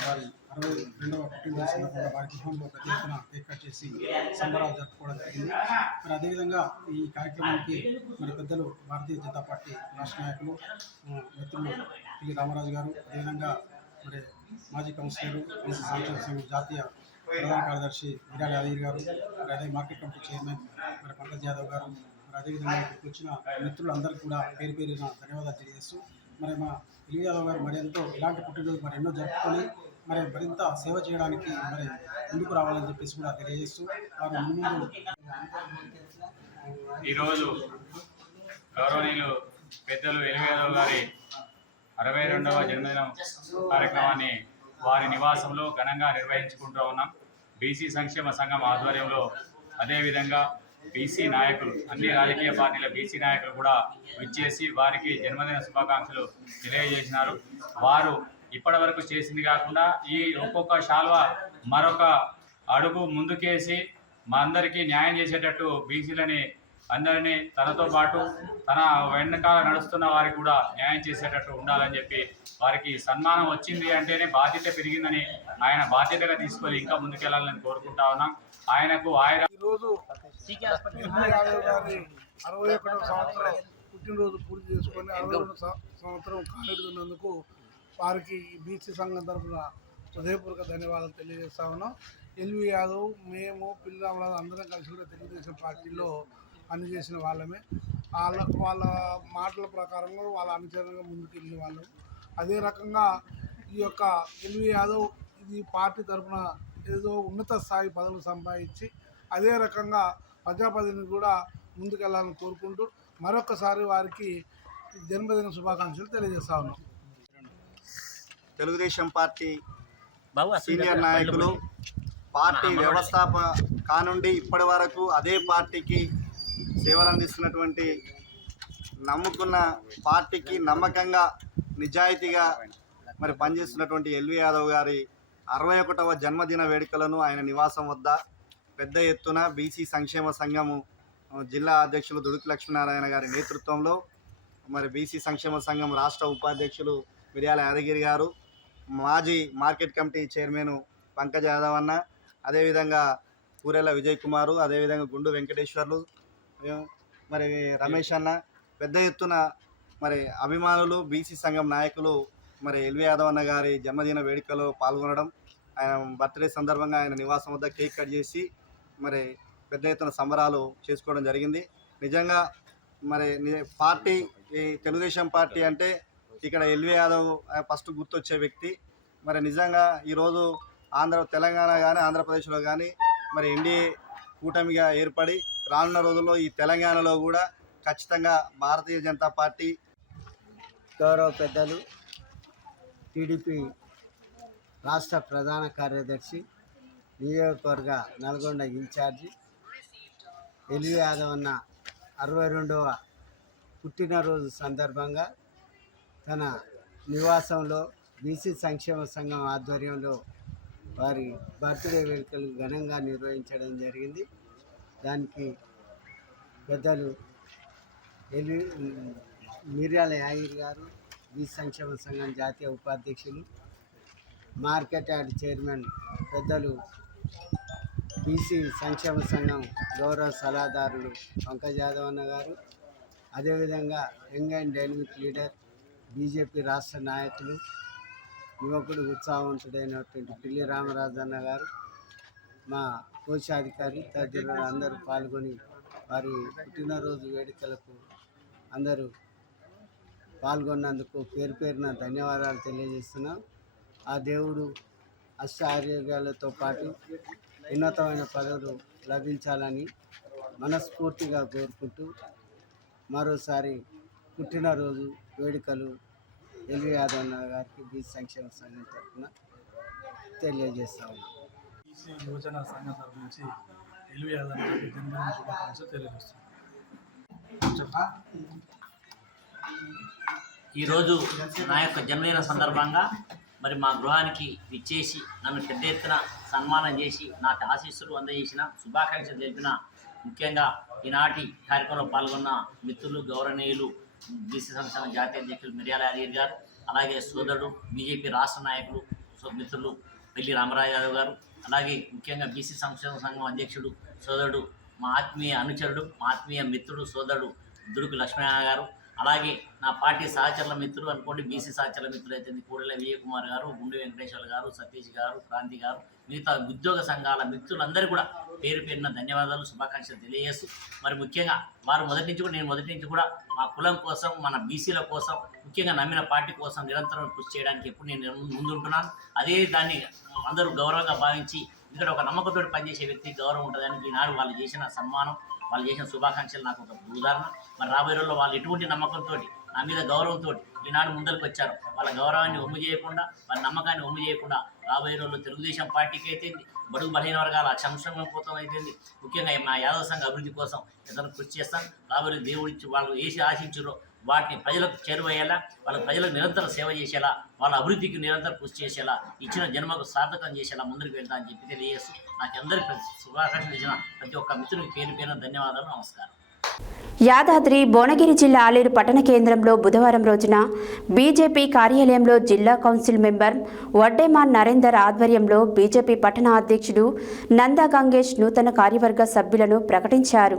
వారి 62వ పుట్టినరోజు సందర్భంగా వారి గృహంలో పెద్ద ఎత్తున కేక్ కట్ చేసి సంబరాలు జరుపుకోవడం జరిగింది. మరి అదేవిధంగా ఈ కార్యక్రమానికి మరి పెద్దలు భారతీయ జనతా పార్టీ రాష్ట్ర నాయకులు మిత్రులు పిల్లి రామరాజు గారు, అదేవిధంగా మరి మాజీ కౌన్సిలర్, బీసీ సంక్షేమ సంఘం జాతీయ ప్రధాన కార్యదర్శి మిర్యాల యాదగిరి గారు, మరి అదే మార్కెట్ కమిటీ చైర్మన్ మరి పంకజ్ యాదవ్ గారు, మరి అదేవిధంగా ఇక్కడికి వచ్చిన మిత్రులందరికీ కూడా పేరు పేరున ధన్యవాదాలు తెలియజేస్తూ మరి మా ఎల్వి యాదవ్ గారు మరి ఎంతో ఇలాంటి పుట్టినరోజు మరి ఎన్నో జరుపుకొని మరి మరింత సేవ చేయడానికి మరి ముందుకు రావాలని చెప్పేసి కూడా తెలియజేస్తూ వారు ముందు ఈరోజు గౌరవనీయులు పెద్దలు ఎల్వి యాదవ్ గారి 62వ జన్మదిన కార్యక్రమాన్ని వారి నివాసంలో ఘనంగా నిర్వహించుకుంటూ ఉన్నాం. బీసీ సంక్షేమ సంఘం ఆధ్వర్యంలో అదేవిధంగా బీసీ నాయకులు, అన్ని రాజకీయ పార్టీల బీసీ నాయకులు కూడా విచ్చేసి వారికి జన్మదిన శుభాకాంక్షలు తెలియజేసినారు. వారు ఇప్పటి వరకు చేసింది కాకుండా ఈ ఒక్కొక్క శాల్వా మరొక అడుగు ముందుకేసి మా అందరికీ న్యాయం చేసేటట్టు బీసీలని అందరినీ తనతో పాటు తన వెనకాల నడుస్తున్న వారికి కూడా న్యాయం చేసేటట్టు ఉండాలని చెప్పి వారికి సన్మానం వచ్చింది అంటేనే బాధ్యత పెరిగిందని ఆయన బాధ్యతగా తీసుకొని ఇంకా ముందుకెళ్లాలని కోరుకుంటా ఉన్నాం. ఆయనకు ఈరోజు యాదవ్ గారి 61వ సంవత్సరం పుట్టినరోజు పూర్తి చేసుకొని 62వ సంవత్సరం కాలేడుతున్నందుకు వారికి బీసీ సంఘం తరఫున హృదయపూర్వక ధన్యవాదాలు తెలియజేస్తా ఉన్నాం. ఎల్వి యాదవ్, మేము పిల్లలు అందరం కలిసి కూడా తెలుగుదేశం పార్టీలో పనిచేసిన వాళ్ళమే. వాళ్ళ మాటల ప్రకారంగా వాళ్ళ అనుచరంగా ముందుకెళ్ళిన వాళ్ళు. అదే రకంగా ఈ యొక్క ఎల్వి యాదవ్ ఇది పార్టీ తరఫున ఏదో ఉన్నత స్థాయి పదవులు సంపాదించి అదే రకంగా ప్రజాప్రతినిధి కూడా ముందుకెళ్లాలని కోరుకుంటూ మరొకసారి వారికి జన్మదిన శుభాకాంక్షలు తెలియజేస్తా ఉన్నాం. తెలుగుదేశం పార్టీ సీనియర్ నాయకులు, పార్టీ వ్యవస్థాపక కానుండి ఇప్పటి వరకు అదే పార్టీకి సేవలు అందిస్తున్నటువంటి, నమ్ముకున్న పార్టీకి నమ్మకంగా నిజాయితీగా మరి పనిచేస్తున్నటువంటి ఎల్వి యాదవ్ గారి 61వ జన్మదిన వేడుకలను ఆయన నివాసం వద్ద పెద్ద ఎత్తున బీసీ సంక్షేమ సంఘము జిల్లా అధ్యక్షులు దుడుకు లక్ష్మీనారాయణ గారి నేతృత్వంలో, మరి బీసీ సంక్షేమ సంఘం రాష్ట్ర ఉపాధ్యక్షులు మిర్యాల యాదగిరి గారు, మాజీ market committee chairman Pankaj Yadav అన్న, అదేవిధంగా పూరెల విజయ్ కుమారు, అదేవిధంగా గుండు వెంకటేశ్వర్లు, మరి రమేష్ అన్న, పెద్ద ఎత్తున మరి అభిమానులు, బీసీ సంఘం నాయకులు మరి ఎల్వి యాదవ్ అన్న గారి జన్మదిన వేడుకలో పాల్గొనడం, ఆయన బర్త్డే సందర్భంగా ఆయన నివాసం వద్ద కేక్ కట్ చేసి మరి పెద్ద ఎత్తున సంబరాలు చేసుకోవడం జరిగింది. నిజంగా మరి పార్టీ, తెలుగుదేశం పార్టీ అంటే ఇక్కడ ఎల్వి యాదవ్ ఫస్ట్ గుర్తొచ్చే వ్యక్తి. మరి నిజంగా ఈరోజు తెలంగాణ కానీ ఆంధ్రప్రదేశ్లో కానీ మరి ఎన్డీఏ కూటమిగా ఏర్పడి రానున్న రోజుల్లో ఈ తెలంగాణలో కూడా ఖచ్చితంగా భారతీయ జనతా పార్టీ గౌరవ పెద్దలు టీడీపీ రాష్ట్ర ప్రధాన కార్యదర్శి, నియోజకవర్గ నల్గొండ ఇన్ఛార్జి ఎల్వి యాదవ్ అన్న 62వ పుట్టినరోజు సందర్భంగా తన నివాసంలో బీసీ సంక్షేమ సంఘం ఆధ్వర్యంలో వారి బర్త్డే వేడుకలు ఘనంగా నిర్వహించడం జరిగింది. దానికి పెద్దలు మిర్యాల యాదగిరి గారు, బీసీ సంక్షేమ సంఘం జాతీయ ఉపాధ్యక్షులు, మార్కెట్ యార్డ్ చైర్మన్ పెద్దలు బీసీ సంక్షేమ సంఘం గౌరవ సలహాదారులు పంకజ్ యాదవ్ అన్న గారు, అదేవిధంగా young and dynamic leader BJP రాష్ట్ర నాయకులు, యువకుడు ఉత్సాహవంతుడైనటువంటి పిల్లి రామరాజు అన్న గారు, మా కోశాధికారి తదితరులు అందరూ పాల్గొని వారి పుట్టినరోజు వేడుకలకు అందరూ పాల్గొన్నందుకు పేరు పేరున ధన్యవాదాలు తెలియజేస్తున్నాం. ఆ దేవుడు అష్ట ఆరోగ్యాలతో పాటు ఉన్నతమైన పదవులు లభించాలని మనస్ఫూర్తిగా కోరుకుంటూ మరోసారి పుట్టినరోజు వేడుకలు ఎల్వి యాదవ్ గారికి బీసీ సంక్షేమ సంఘం తరఫున తెలియజేస్తా ఉన్నాం. బీసీ యువజన సంఘం తరఫు నుంచి ఎల్వి యాదవ్ గారికి జన్మదిన శుభాకాంక్షలు తెలియజేస్తున్నాం. ఈరోజు నా యొక్క జన్మదిన సందర్భంగా మరి మా గృహానికి విచ్చేసి నన్ను పెద్ద ఎత్తున సన్మానం చేసి నాకు ఆశీస్సులు అందజేసిన, శుభాకాంక్షలు తెలిపిన, ముఖ్యంగా ఈనాటి కార్యక్రమంలో పాల్గొన్న మిత్రులు, గౌరవనీయులు బీసీ సంక్షేమ జాతీయ అధ్యక్షులు మిర్యాల యాదగిరి గారు, అలాగే సోదరుడు బీజేపీ రాష్ట్ర నాయకులు మిత్రులు పిల్లి రామరాజు యాదవ్ గారు, అలాగే ముఖ్యంగా బీసీ సంక్షేమ సంఘం అధ్యక్షుడు సోదరుడు మా ఆత్మీయ అనుచరుడు, మా ఆత్మీయ మిత్రుడు, సోదరుడు దుడుకు లక్ష్మీనారాయణ గారు, అలాగే నా పార్టీ సహచరుల మిత్రులు అనుకోండి, బీసీ సహచరుల మిత్రులు అయితే పూరెల విజయ్ కుమార్ గారు, గుండు వెంకటేశ్వర గారు, సతీష్ గారు, క్రాంతి గారు, మిగతా ఉద్యోగ సంఘాల మిత్రులందరూ కూడా పేరు పేరున ధన్యవాదాలు, శుభాకాంక్షలు తెలియజేస్తూ మరి ముఖ్యంగా వారు నేను మొదటి నుంచి కూడా మా కులం కోసం, మన బీసీల కోసం, ముఖ్యంగా నమ్మిన పార్టీ కోసం నిరంతరం కృషి చేయడానికి ఎప్పుడు నేను ముందుంటున్నాను. అదే దాన్ని అందరూ గౌరవంగా భావించి ఇక్కడ ఒక నమ్మకంతో పనిచేసే వ్యక్తికి గౌరవం ఉంటుందని ఈనాడు వాళ్ళు చేసిన సన్మానం, వాళ్ళు చేసిన శుభాకాంక్షలు నాకు ఒక ఉదాహరణ. మరి రాబోయే రోజుల్లో వాళ్ళు ఎటువంటి నమ్మకంతో నా మీద గౌరవంతో ఈనాడు ముందరికి వచ్చారు. వాళ్ళ గౌరవాన్ని ఒమ్ము చేయకుండా, వాళ్ళ నమ్మకాన్ని ఒమ్ము చేయకుండా రాబోయే రోజుల్లో తెలుగుదేశం పార్టీకి అయితే బడుగు బలహీన వర్గాల సంక్షేమం కోసం అయితే ముఖ్యంగా మా యాదవ సంఘ అభివృద్ధి కోసం ఏదైనా కృషి చేస్తాం. రాబోయే దేవుడిచ్చి వాళ్ళు ఏసి ఆశించారో వాటిని ప్రజలకు చేరువయ్యేలా, వాళ్ళ ప్రజలకు నిరంతరం సేవ చేసేలా, వాళ్ళ అభివృద్ధికి నిరంతరం కృషి చేసేలా, ఇచ్చిన జన్మకు సార్థకం చేసేలా ముందుకు వెళ్తా అని చెప్పి తెలియజేస్తూ నాకు అందరికీ శుభాకాంక్షలు ఇచ్చిన ప్రతి ఒక్క మిత్రునికి పేరు పేరున ధన్యవాదాలు, నమస్కారం. యాదాద్రి భువనగిరి జిల్లా ఆలేరు పట్టణ కేంద్రంలో బుధవారం రోజున బీజేపీ కార్యాలయంలో జిల్లా కౌన్సిల్ మెంబర్ వడ్డేమాన్ నరేందర్ ఆధ్వర్యంలో బీజేపీ పట్టణ అధ్యక్షుడు నందా గంగేష్ నూతన కార్యవర్గ సభ్యులను ప్రకటించారు.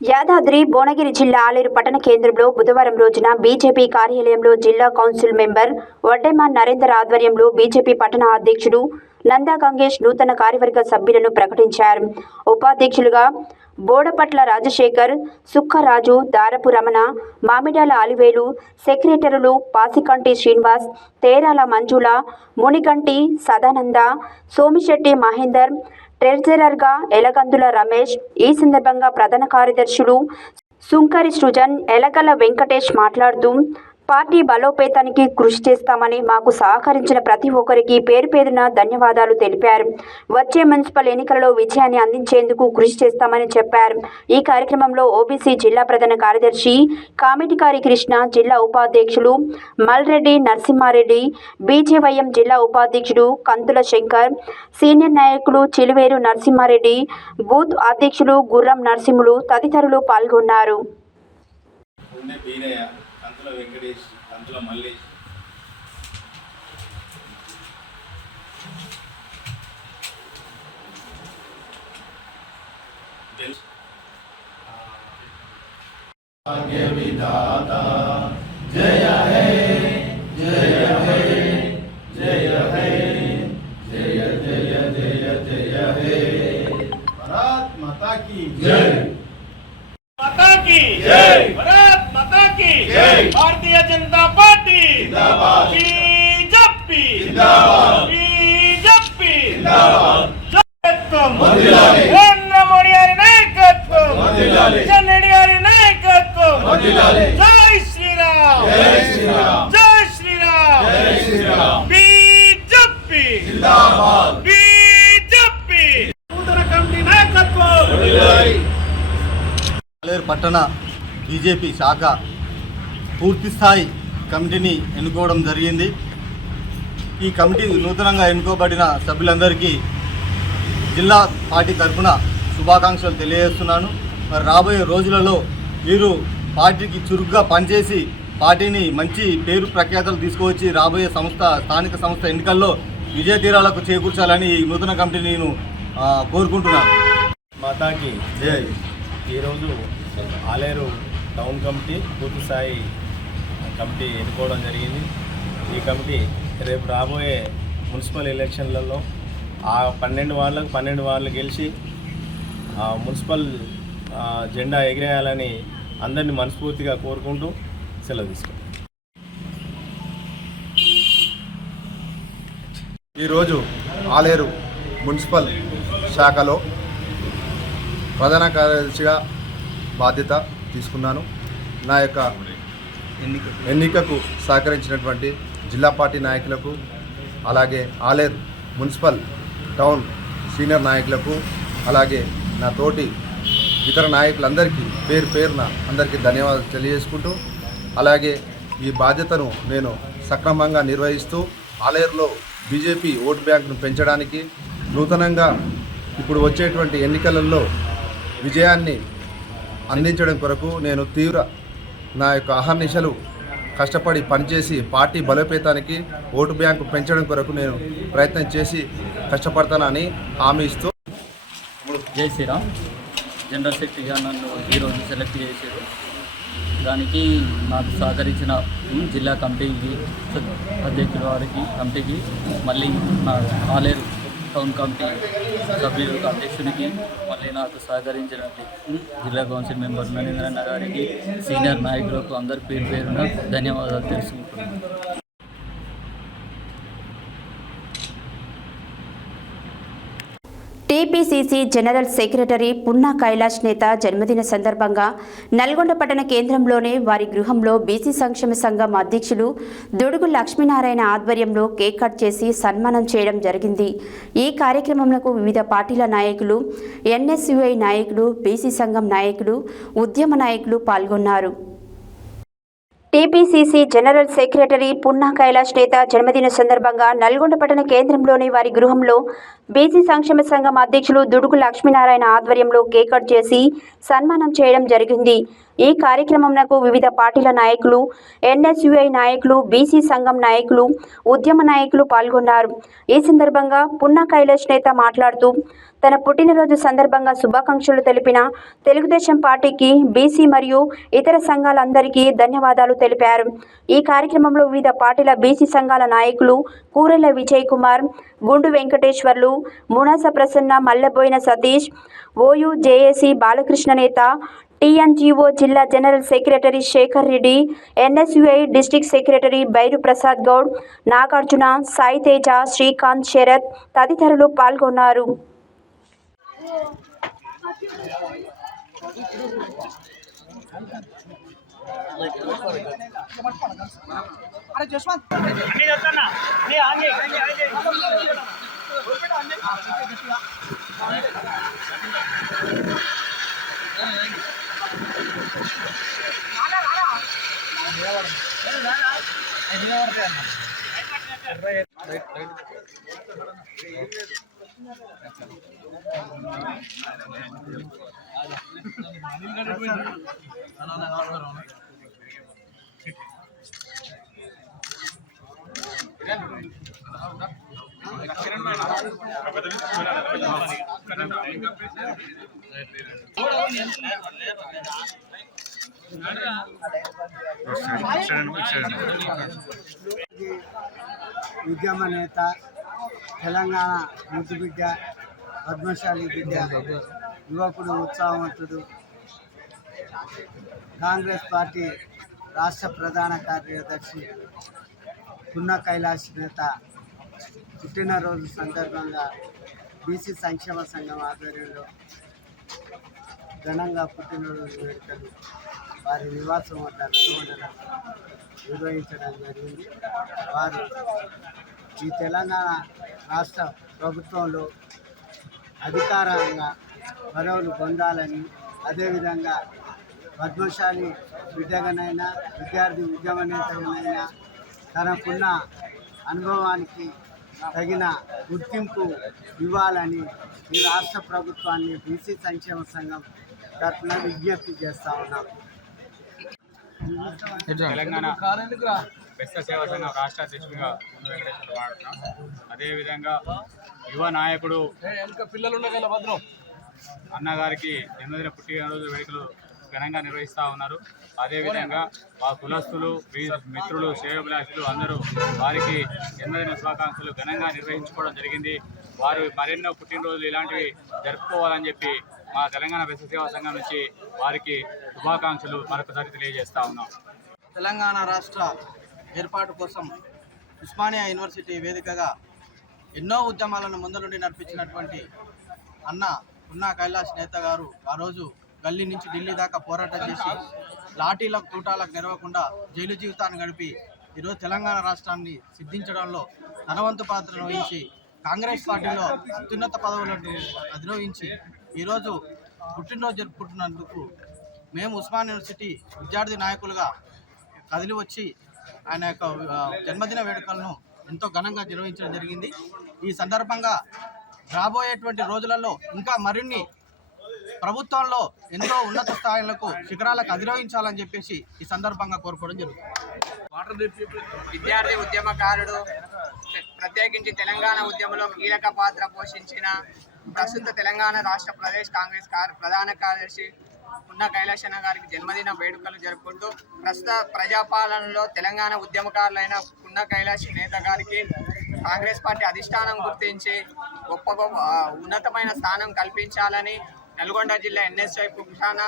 యాదాద్రి భువనగిరి జిల్లా ఆలేరు పట్టణ కేంద్రంలో బుధవారం రోజున బీజేపీ కార్యాలయంలో జిల్లా కౌన్సిల్ మెంబర్ వడ్డేమాన్ నరేందర్ ఆధ్వర్యంలో బీజేపీ పట్టణ అధ్యక్షుడు నందా గంగేష్ నూతన కార్యవర్గ సభ్యులను ప్రకటించారు. ఉపాధ్యక్షులుగా బోడపట్ల రాజశేఖర్, సుక్కరాజు, దారపు రమణ, మామిడాల అలివేలు, సెక్రటరీలు పాసికంటి శ్రీనివాస్, తేరాల మంజుల, మునిగంటి సదానంద, సోమిశెట్టి మహేందర్, ట్రెజరర్గా ఎలగందుల రమేష్. ఈ సందర్భంగా ప్రధాన కార్యదర్శులు సుంకరి సృజన్, ఎలగల వెంకటేష్ మాట్లాడుతూ పార్టీ బలోపేతానికి కృషి చేస్తామని, మాకు సహకరించిన ప్రతి ఒక్కరికి పేరు పేరున ధన్యవాదాలు తెలిపారు. వచ్చే మున్సిపల్ ఎన్నికలలో విజయాన్ని అందించేందుకు కృషి చేస్తామని చెప్పారు. ఈ కార్యక్రమంలో ఓబీసీ జిల్లా ప్రధాన కార్యదర్శి కామిటికారి కృష్ణ, జిల్లా ఉపాధ్యక్షులు మల్రెడ్డి నరసింహారెడ్డి, బీజేవైఎం జిల్లా ఉపాధ్యక్షుడు కంతుల శంకర్, సీనియర్ నాయకులు చిలువేరు నరసింహారెడ్డి, బూత్ అధ్యక్షులు గుర్రం నరసింహులు తదితరులు పాల్గొన్నారు. వెంకటేష్, అందులో మల్లేష్, విధాత జయ హే జయ హే జయ హే జయ జయ జయ జయ హే భారత్ మాతా की जय, माता की जय, भारत माता की जय, भारतीय जनता पार्टी जिंदाबाद, बीजेपी जिंदाबाद, बीजेपी जिंदाबाद, नायकत्వం వర్ధిల్లాలి, నరేంద్ర మోడీ గారి నాయకత్వం వర్ధిల్లాలి, చంద్రబాబు గారి నాయకత్వం వర్ధిల్లాలి, జై శ్రీరామ్ జై శ్రీరామ్ జై శ్రీరామ్ జై శ్రీరామ్, బీజేపీ జిందాబాద్, బీజేపీ నూతన కమిటీ నాయకత్వం వర్ధిల్లాలి. ఆలేరు పట్టణ బీజేపీ శాఖ పూర్తి స్థాయి కమిటీని ఎన్నుకోవడం జరిగింది. ఈ కమిటీ నూతనంగా ఎన్నుకోబడిన సభ్యులందరికీ జిల్లా పార్టీ తరఫున శుభాకాంక్షలు తెలియజేస్తున్నాను. మరి రాబోయే రోజులలో వీరు పార్టీకి చురుగ్గా పనిచేసి పార్టీని మంచి పేరు ప్రఖ్యాతలు తీసుకువచ్చి రాబోయే స్థానిక సంస్థ ఎన్నికల్లో విజయ తీరాలకు చేకూర్చాలని ఈ నూతన కమిటీ నేను కోరుకుంటున్నాను. మాతాకి జై. ఈరోజు ఆలేరు టౌన్ కమిటీ పూర్తి స్థాయి కమిటీ ఎన్నుకోవడం జరిగింది. ఈ కమిటీ రేపు రాబోయే మున్సిపల్ ఎలక్షన్లలో ఆ 12 వార్డులకు 12 వార్డులు గెలిచి మున్సిపల్ జెండా ఎగిరేయాలని అందరినీ మనస్ఫూర్తిగా కోరుకుంటూ సెలవు తీసుకుంటాం. ఈరోజు ఆలేరు మున్సిపల్ శాఖలో ప్రధాన కార్యదర్శిగా బాధ్యత తీసుకున్నాను. నా యొక్క ఎన్నికకు సహకరించినటువంటి జిల్లా పార్టీ నాయకులకు, అలాగే ఆలేరు మున్సిపల్ టౌన్ సీనియర్ నాయకులకు, అలాగే నా తోటి ఇతర నాయకులందరికీ పేరు పేరున అందరికీ ధన్యవాదాలు తెలియజేసుకుంటూ, అలాగే ఈ బాధ్యతను నేను సక్రమంగా నిర్వహిస్తూ ఆలేరులో బీజేపీ ఓటు బ్యాంకును పెంచడానికి, నూతనంగా ఇప్పుడు వచ్చేటువంటి ఎన్నికలలో విజయాన్ని అందించడం కొరకు నేను నా యొక్క అహర్నిశలు కష్టపడి పనిచేసి పార్టీ బలోపేతానికి, ఓటు బ్యాంకు పెంచడం కొరకు నేను ప్రయత్నం చేసి కష్టపడతానని హామీ ఇస్తూ. జై శ్రీరామ్. జనరల్ సెక్రటరీగా నన్ను ఈరోజు సెలెక్ట్ చేశారు. దానికి నాకు సహకరించిన జిల్లా కమిటీకి, అధ్యక్షుల వారికి, కమిటీకి, మళ్ళీ నా ఆలేరు టౌన్ కమిటీ సభ్యులకు, అధ్యక్షునికి, మళ్ళీ నాకు సహకరించినట్టు జిల్లా కౌన్సిల్ మెంబర్ నరేంద్రన్న గారికి, సీనియర్ నాయకులకు అందరి పేరు పేరున ధన్యవాదాలు తెలుసుకుంటున్నాను. TPCC general secretary Punna Kailash నేత జన్మదిన సందర్భంగా నల్గొండ పట్టణ కేంద్రంలోనే వారి గృహంలో బీసీ సంక్షేమ సంఘం అధ్యక్షులు దుడుగు లక్ష్మీనారాయణ ఆధ్వర్యంలో కేక్ కట్ చేసి సన్మానం చేయడం జరిగింది. ఈ కార్యక్రమంలో వివిధ పార్టీల నాయకులు, ఎన్ఎస్యుఐ నాయకులు, బీసీ సంఘం నాయకులు, ఉద్యమ నాయకులు పాల్గొన్నారు. TPCC general secretary Punna Kailash నేత జన్మదిన సందర్భంగా నల్గొండ పట్టణ కేంద్రంలోని వారి గృహంలో బీసీ సంక్షేమ సంఘం అధ్యక్షులు దుడుగు లక్ష్మీనారాయణ ఆధ్వర్యంలో కేక్ కట్ చేసి సన్మానం చేయడం జరిగింది. ఈ కార్యక్రమంలో వివిధ పార్టీల నాయకులు, ఎన్ఎస్యుఐ నాయకులు, బీసీ సంఘం నాయకులు, ఉద్యమ నాయకులు పాల్గొన్నారు. ఈ సందర్భంగా పున్నా కైలాష్ నేత మాట్లాడుతూ తన పుట్టినరోజు సందర్భంగా శుభాకాంక్షలు తెలిపిన తెలుగుదేశం పార్టీకి, బీసీ మరియు ఇతర సంఘాలందరికీ ధన్యవాదాలు తెలిపారు. ఈ కార్యక్రమంలో వివిధ పార్టీల బీసీ సంఘాల నాయకులు కూరెళ్ల విజయ్ కుమార్, గుండు వెంకటేశ్వర్లు, మునాస ప్రసన్న, మల్లెబోయిన సతీష్, ఓయూ జేఏసీ బాలకృష్ణ నేత, టీఎన్జీఓ జిల్లా general secretary Shekar Reddy, NSUI district secretary Bairu Prasad Goud, Nagarjuna, Sai Teja, Srikanth, Sarath తదితరులు పాల్గొన్నారు. ఉద్యమ నేత, తెలంగాణ ముద్దుబిడ్డ, పద్మశాలి బిడ్డ, యువకుడు, ఉత్సాహవంతుడు, కాంగ్రెస్ పార్టీ రాష్ట్ర ప్రధాన కార్యదర్శి పున్నా కైలాష్ నేత పుట్టినరోజు సందర్భంగా బీసీ సంక్షేమ సంఘం ఆధ్వర్యంలో ఘనంగా పుట్టినరోజు వేడుకలు వారి నివాసం వద్ద నిర్వహించడం జరిగింది. వారు ఈ తెలంగాణ రాష్ట్ర ప్రభుత్వంలో అధికారంగా పదవులు పొందాలని, అదేవిధంగా పద్మశాలి బిడ్డగానైనా, విద్యార్థి ఉద్యమ నేతగానైనా తనకున్న అనుభవానికి తగిన గుర్తింపు ఇవ్వాలని ఈ రాష్ట్ర ప్రభుత్వాన్ని బీసీ సంక్షేమ సంఘం తరఫున విజ్ఞప్తి చేస్తూ ఉన్నాం. తెలంగాణ బెస్త సేవా సంఘం రాష్ట్ర అధ్యక్షుడిగా వెంకటేశ్వర వాడుతున్నాం. అదేవిధంగా యువ నాయకుడు అన్నగారికి జన్మదిన పుట్టినరోజు వేడుకలు ఘనంగా నిర్వహిస్తూ ఉన్నారు. అదేవిధంగా మా కులస్తులు, మిత్రులు, శ్రేయోభిలాషులు అందరూ వారికి జన్మదిన శుభాకాంక్షలు ఘనంగా నిర్వహించుకోవడం జరిగింది. వారు మరెన్నో పుట్టినరోజులు ఇలాంటివి జరుపుకోవాలని చెప్పి మా తెలంగాణ బెస్త సేవా సంఘం నుంచి వారికి శుభాకాంక్షలు మరొకసారి తెలియజేస్తా ఉన్నాం. తెలంగాణ రాష్ట్ర ఏర్పాటు కోసం ఉస్మానియా యూనివర్సిటీ వేదికగా ఎన్నో ఉద్యమాలను ముందరుండి నడిపించినటువంటి అన్న పున్నా కైలాష్ నేత గారు ఆ రోజు గల్లీ నుంచి ఢిల్లీ దాకా పోరాటం చేసి లాఠీలకు, తూటాలకు నెరవకుండా జైలు జీవితాన్ని గడిపి ఈరోజు తెలంగాణ రాష్ట్రాన్ని సిద్ధించడంలో ధనవంతు పాత్రను వహించి కాంగ్రెస్ పార్టీలో అత్యున్నత పదవులను అధిరోహించి ఈరోజు పుట్టినరోజు జరుపుకుంటున్నందుకు మేము ఉస్మాన్ యూనివర్సిటీ విద్యార్థి నాయకులుగా కదిలి వచ్చి ఆయన యొక్క జన్మదిన వేడుకలను ఎంతో ఘనంగా నిర్వహించడం జరిగింది. ఈ సందర్భంగా రాబోయేటువంటి రోజులలో ఇంకా మరిన్ని ప్రభుత్వంలో ఎంతో ఉన్నత స్థాయిలకు, శిఖరాలకు అధిరోహించాలని చెప్పేసి ఈ సందర్భంగా కోరుకోవడం జరుగుతుంది. విద్యార్థి ఉద్యమకారుడు, ప్రత్యేకించి తెలంగాణ ఉద్యమంలో కీలక పాత్ర పోషించిన ప్రస్తుత తెలంగాణ రాష్ట్ర ప్రదేశ్ కాంగ్రెస్ ప్రధాన కార్యదర్శి పున్నా కైలాష్ అన్న గారికి జన్మదిన వేడుకలు జరుపుకుంటూ ప్రస్తుత ప్రజాపాలనలో తెలంగాణ ఉద్యమకారులైన పున్నా కైలాష్ నేత గారికి కాంగ్రెస్ పార్టీ అధిష్టానం గుర్తించి గొప్ప ఉన్నతమైన స్థానం కల్పించాలని నల్గొండ జిల్లా ఎన్ఎస్ఐ పక్షాన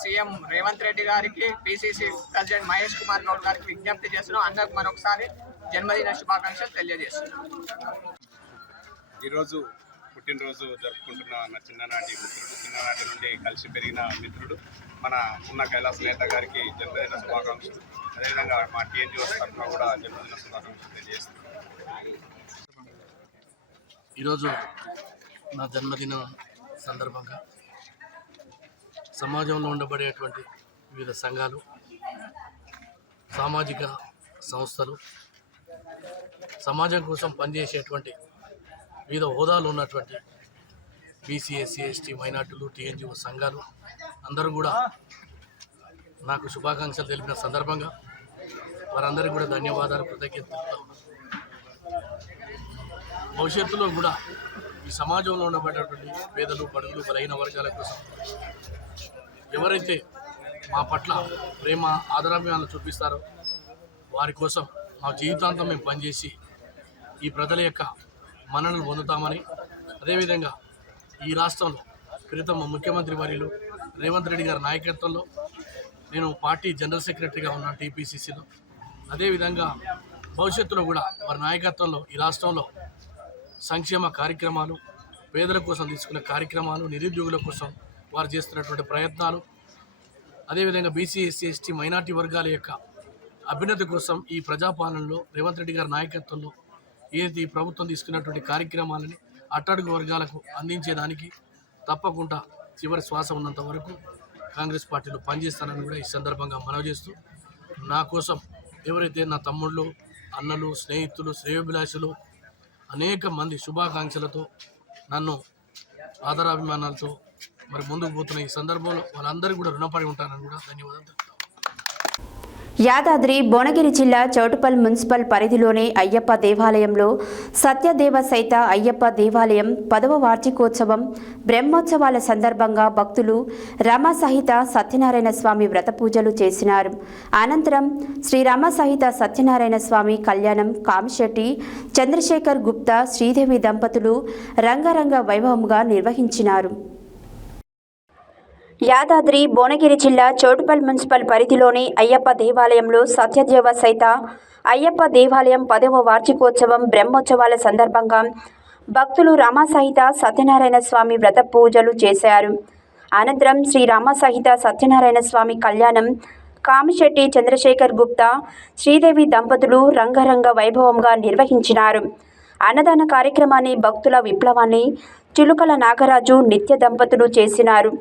సీఎం రేవంత్ రెడ్డి గారికి, పిసిసి ప్రెసిడెంట్ మహేష్ కుమార్ గౌడ్ గారికి విజ్ఞప్తి చేస్తున్నాం. అందరికి మరొకసారి జన్మదిన శుభాకాంక్షలు తెలియజేస్తున్నాం. ఈరోజు పుట్టినరోజు జరుపుకుంటున్న నా చిన్ననాటి మిత్రుడు, చిన్ననాటి నుండి కలిసి పెరిగిన మిత్రుడు మన ఉన్న కైలాస నేత గారికి జన్మదిన శుభాకాంక్షలు. అదేవిధంగా మా టీఎన్జిఓ తరఫున కూడా జన్మదిన శుభాకాంక్షలు తెలియజేస్తున్నాను. ఈరోజు నా జన్మదిన సందర్భంగా సమాజంలో ఉండబడేటువంటి వివిధ సంఘాలు, సామాజిక సంస్థలు, సమాజం కోసం పనిచేసేటువంటి వివిధ హోదాలు ఉన్నటువంటి బీసీ, ఎస్సీ, ఎస్టీ, మైనార్టీలు, టీఎన్జిఓ సంఘాలు అందరూ కూడా నాకు శుభాకాంక్షలు తెలిపిన సందర్భంగా వారందరికీ కూడా ధన్యవాదాలు, కృతజ్ఞతలు తెలుపుతా ఉన్నాను. భవిష్యత్తులో కూడా ఈ సమాజంలో ఉండబడేటువంటి పేదలు, బడుగులు, బలహీన వర్గాల కోసం ఎవరైతే మా పట్ల ప్రేమ, ఆదరాభిమానాలు చూపిస్తారో వారి కోసం మా జీవితాంతం మేము పనిచేసి ఈ ప్రజల యొక్క మన్ననలు పొందుతామని, అదేవిధంగా ఈ రాష్ట్రంలో క్రితం ముఖ్యమంత్రి వర్యులు రేవంత్ రెడ్డి గారి నాయకత్వంలో నేను పార్టీ జనరల్ సెక్రటరీగా ఉన్నాను టీపీసీసీలో. అదేవిధంగా భవిష్యత్తులో కూడా వారి నాయకత్వంలో ఈ రాష్ట్రంలో సంక్షేమ కార్యక్రమాలు, పేదల కోసం తీసుకునే కార్యక్రమాలు, నిరుద్యోగుల కోసం వారు చేస్తున్నటువంటి ప్రయత్నాలు, అదేవిధంగా బీసీ, ఎస్సీ, ఎస్టీ, మైనార్టీ వర్గాల యొక్క అభ్యున్నతి కోసం ఈ ప్రజాపాలనలో రేవంత్ రెడ్డి గారి నాయకత్వంలో ఏది ప్రభుత్వం తీసుకున్నటువంటి కార్యక్రమాలని అట్టడుగు వర్గాలకు అందించేదానికి తప్పకుండా చివరి శ్వాస ఉన్నంత వరకు కాంగ్రెస్ పార్టీలో పనిచేస్తానని కూడా ఈ సందర్భంగా మనవి చేస్తూ, నా కోసం ఎవరైతే నా తమ్ముళ్ళు, అన్నలు, స్నేహితులు, శ్రేయోభిలాషులు అనేక మంది శుభాకాంక్షలతో నన్ను ఆదరాభిమానాలతో మరి ముందుకు పోతున్న ఈ సందర్భంలో వాళ్ళందరికీ కూడా రుణపడి ఉంటానని కూడా ధన్యవాదాలు తెలుపుతాను. యాదాద్రి భువనగిరి జిల్లా చౌటుపల్ మున్సిపల్ పరిధిలోని అయ్యప్ప దేవాలయంలో సత్యదేవ సైత అయ్యప్ప దేవాలయం 10వ వార్షికోత్సవం బ్రహ్మోత్సవాల సందర్భంగా భక్తులు రమ సహిత సత్యనారాయణ స్వామి వ్రత పూజలు చేసినారు. అనంతరం శ్రీ రమ సహిత సత్యనారాయణ స్వామి కళ్యాణం కామిశెట్టి చంద్రశేఖర్ గుప్తా శ్రీదేవి దంపతులు రంగరంగ వైభవంగా నిర్వహించినారు. యాదాద్రి భువనగిరి జిల్లా చౌటుపల్ మున్సిపల్ పరిధిలోని అయ్యప్ప దేవాలయంలో సత్యదేవ సైత అయ్యప్ప దేవాలయం 10వ వార్షికోత్సవం బ్రహ్మోత్సవాల సందర్భంగా భక్తులు రామసహిత సత్యనారాయణ స్వామి వ్రత పూజలు చేశారు. అనంతరం శ్రీ రామసహిత సత్యనారాయణ స్వామి కళ్యాణం కామిశెట్టి చంద్రశేఖర్ గుప్తా శ్రీదేవి దంపతులు రంగరంగ వైభవంగా నిర్వహించినారు. అన్నదాన కార్యక్రమాన్ని భక్తుల విప్లవాన్ని చిలుకల నాగరాజు నిత్య దంపతులు చేసినారు.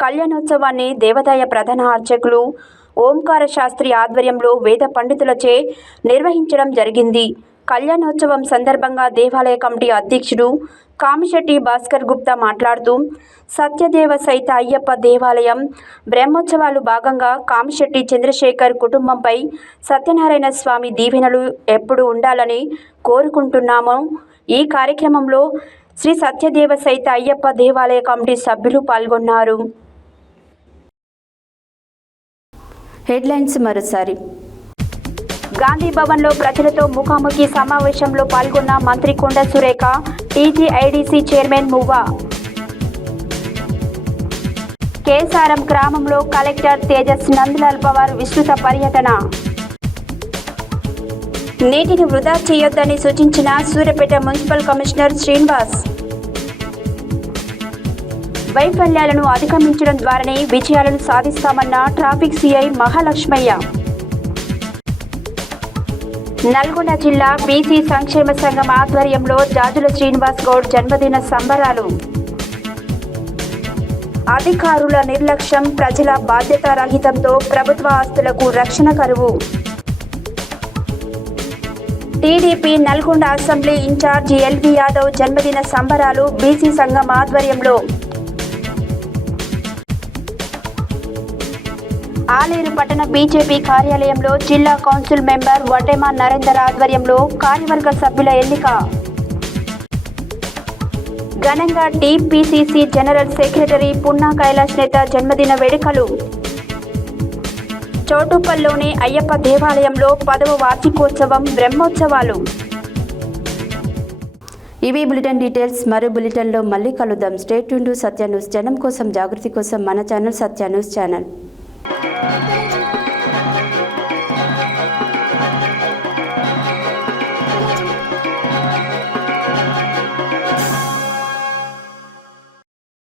కళ్యాణోత్సవాన్ని దేవాదాయ ప్రధాన అర్చకులు ఓంకార శాస్త్రి ఆధ్వర్యంలో వేద పండితులచే నిర్వహించడం జరిగింది. కళ్యాణోత్సవం సందర్భంగా దేవాలయ కమిటీ అధ్యక్షుడు కామిశెట్టి భాస్కర్ గుప్తా మాట్లాడుతూ సత్యదేవ సైత అయ్యప్ప దేవాలయం బ్రహ్మోత్సవాలు భాగంగా కామిశెట్టి చంద్రశేఖర్ కుటుంబంపై సత్యనారాయణ స్వామి దీవెనలు ఎప్పుడు ఉండాలని కోరుకుంటున్నాము. ఈ కార్యక్రమంలో శ్రీ సత్యదేవ సైత అయ్యప్ప దేవాలయ కమిటీ సభ్యులు పాల్గొన్నారు. హెడ్లైన్స్ మరోసారి. గాంధీ భవన్లో ప్రజలతో ముఖాముఖి సమావేశంలో పాల్గొన్న మంత్రి కొండ సురేఖ, టీజీఐడీసీ చైర్మన్ మువ్వా. కేసారం గ్రామంలో కలెక్టర్ తేజస్ నందలాల్ పవార్ విస్తృత పర్యటన. నీటిని వృధా చేయొద్దని సూచించిన సూర్యాపేట మున్సిపల్ కమిషనర్ శ్రీనివాస్. వైఫల్యాలను అధిగమించడం ద్వారానే విజయాలను సాధిస్తామన్న ట్రాఫిక్ సిఐ మహాలక్ష్మయ్య. నల్గొండ జిల్లా బీసీ సంక్షేమ సంఘం ఆధ్వర్యంలో జాజుల శ్రీనివాస్ గౌడ్ జన్మదిన సంబరాలు. అధికారుల నిర్లక్ష్యం, ప్రజల బాధ్యతారహితంతో ప్రభుత్వ ఆస్తులకు రక్షణ కరువు. TDP Nalgonda assembly incharge LV Yadav జన్మదిన సంబరాలు బీసీ సంఘం ఆధ్వర్యంలో. ఆలేరు పట్టణ బీజేపీ కార్యాలయంలో జిల్లా కౌన్సిల్ మెంబర్ వడ్డెమా నరేందర్ ఆధ్వర్యంలో కార్యవర్గ సభ్యుల ఎన్నిక. ఘనంగా TPCC general secretary Punna Kailash నేత జన్మదిన వేడుకలు. చౌటుప్పల్లోని అయ్యప్ప దేవాలయంలో 10వ వార్షికోత్సవం బ్రహ్మోత్సవాలు. ఇవి బులెటిన్ డీటెయిల్స్. మరో బులెటిన్లో మళ్ళీ కలుద్దాం. Stay tune to Satya news. జనం కోసం, జాగృతి కోసం మన ఛానల్ సత్య న్యూస్ ఛానల్.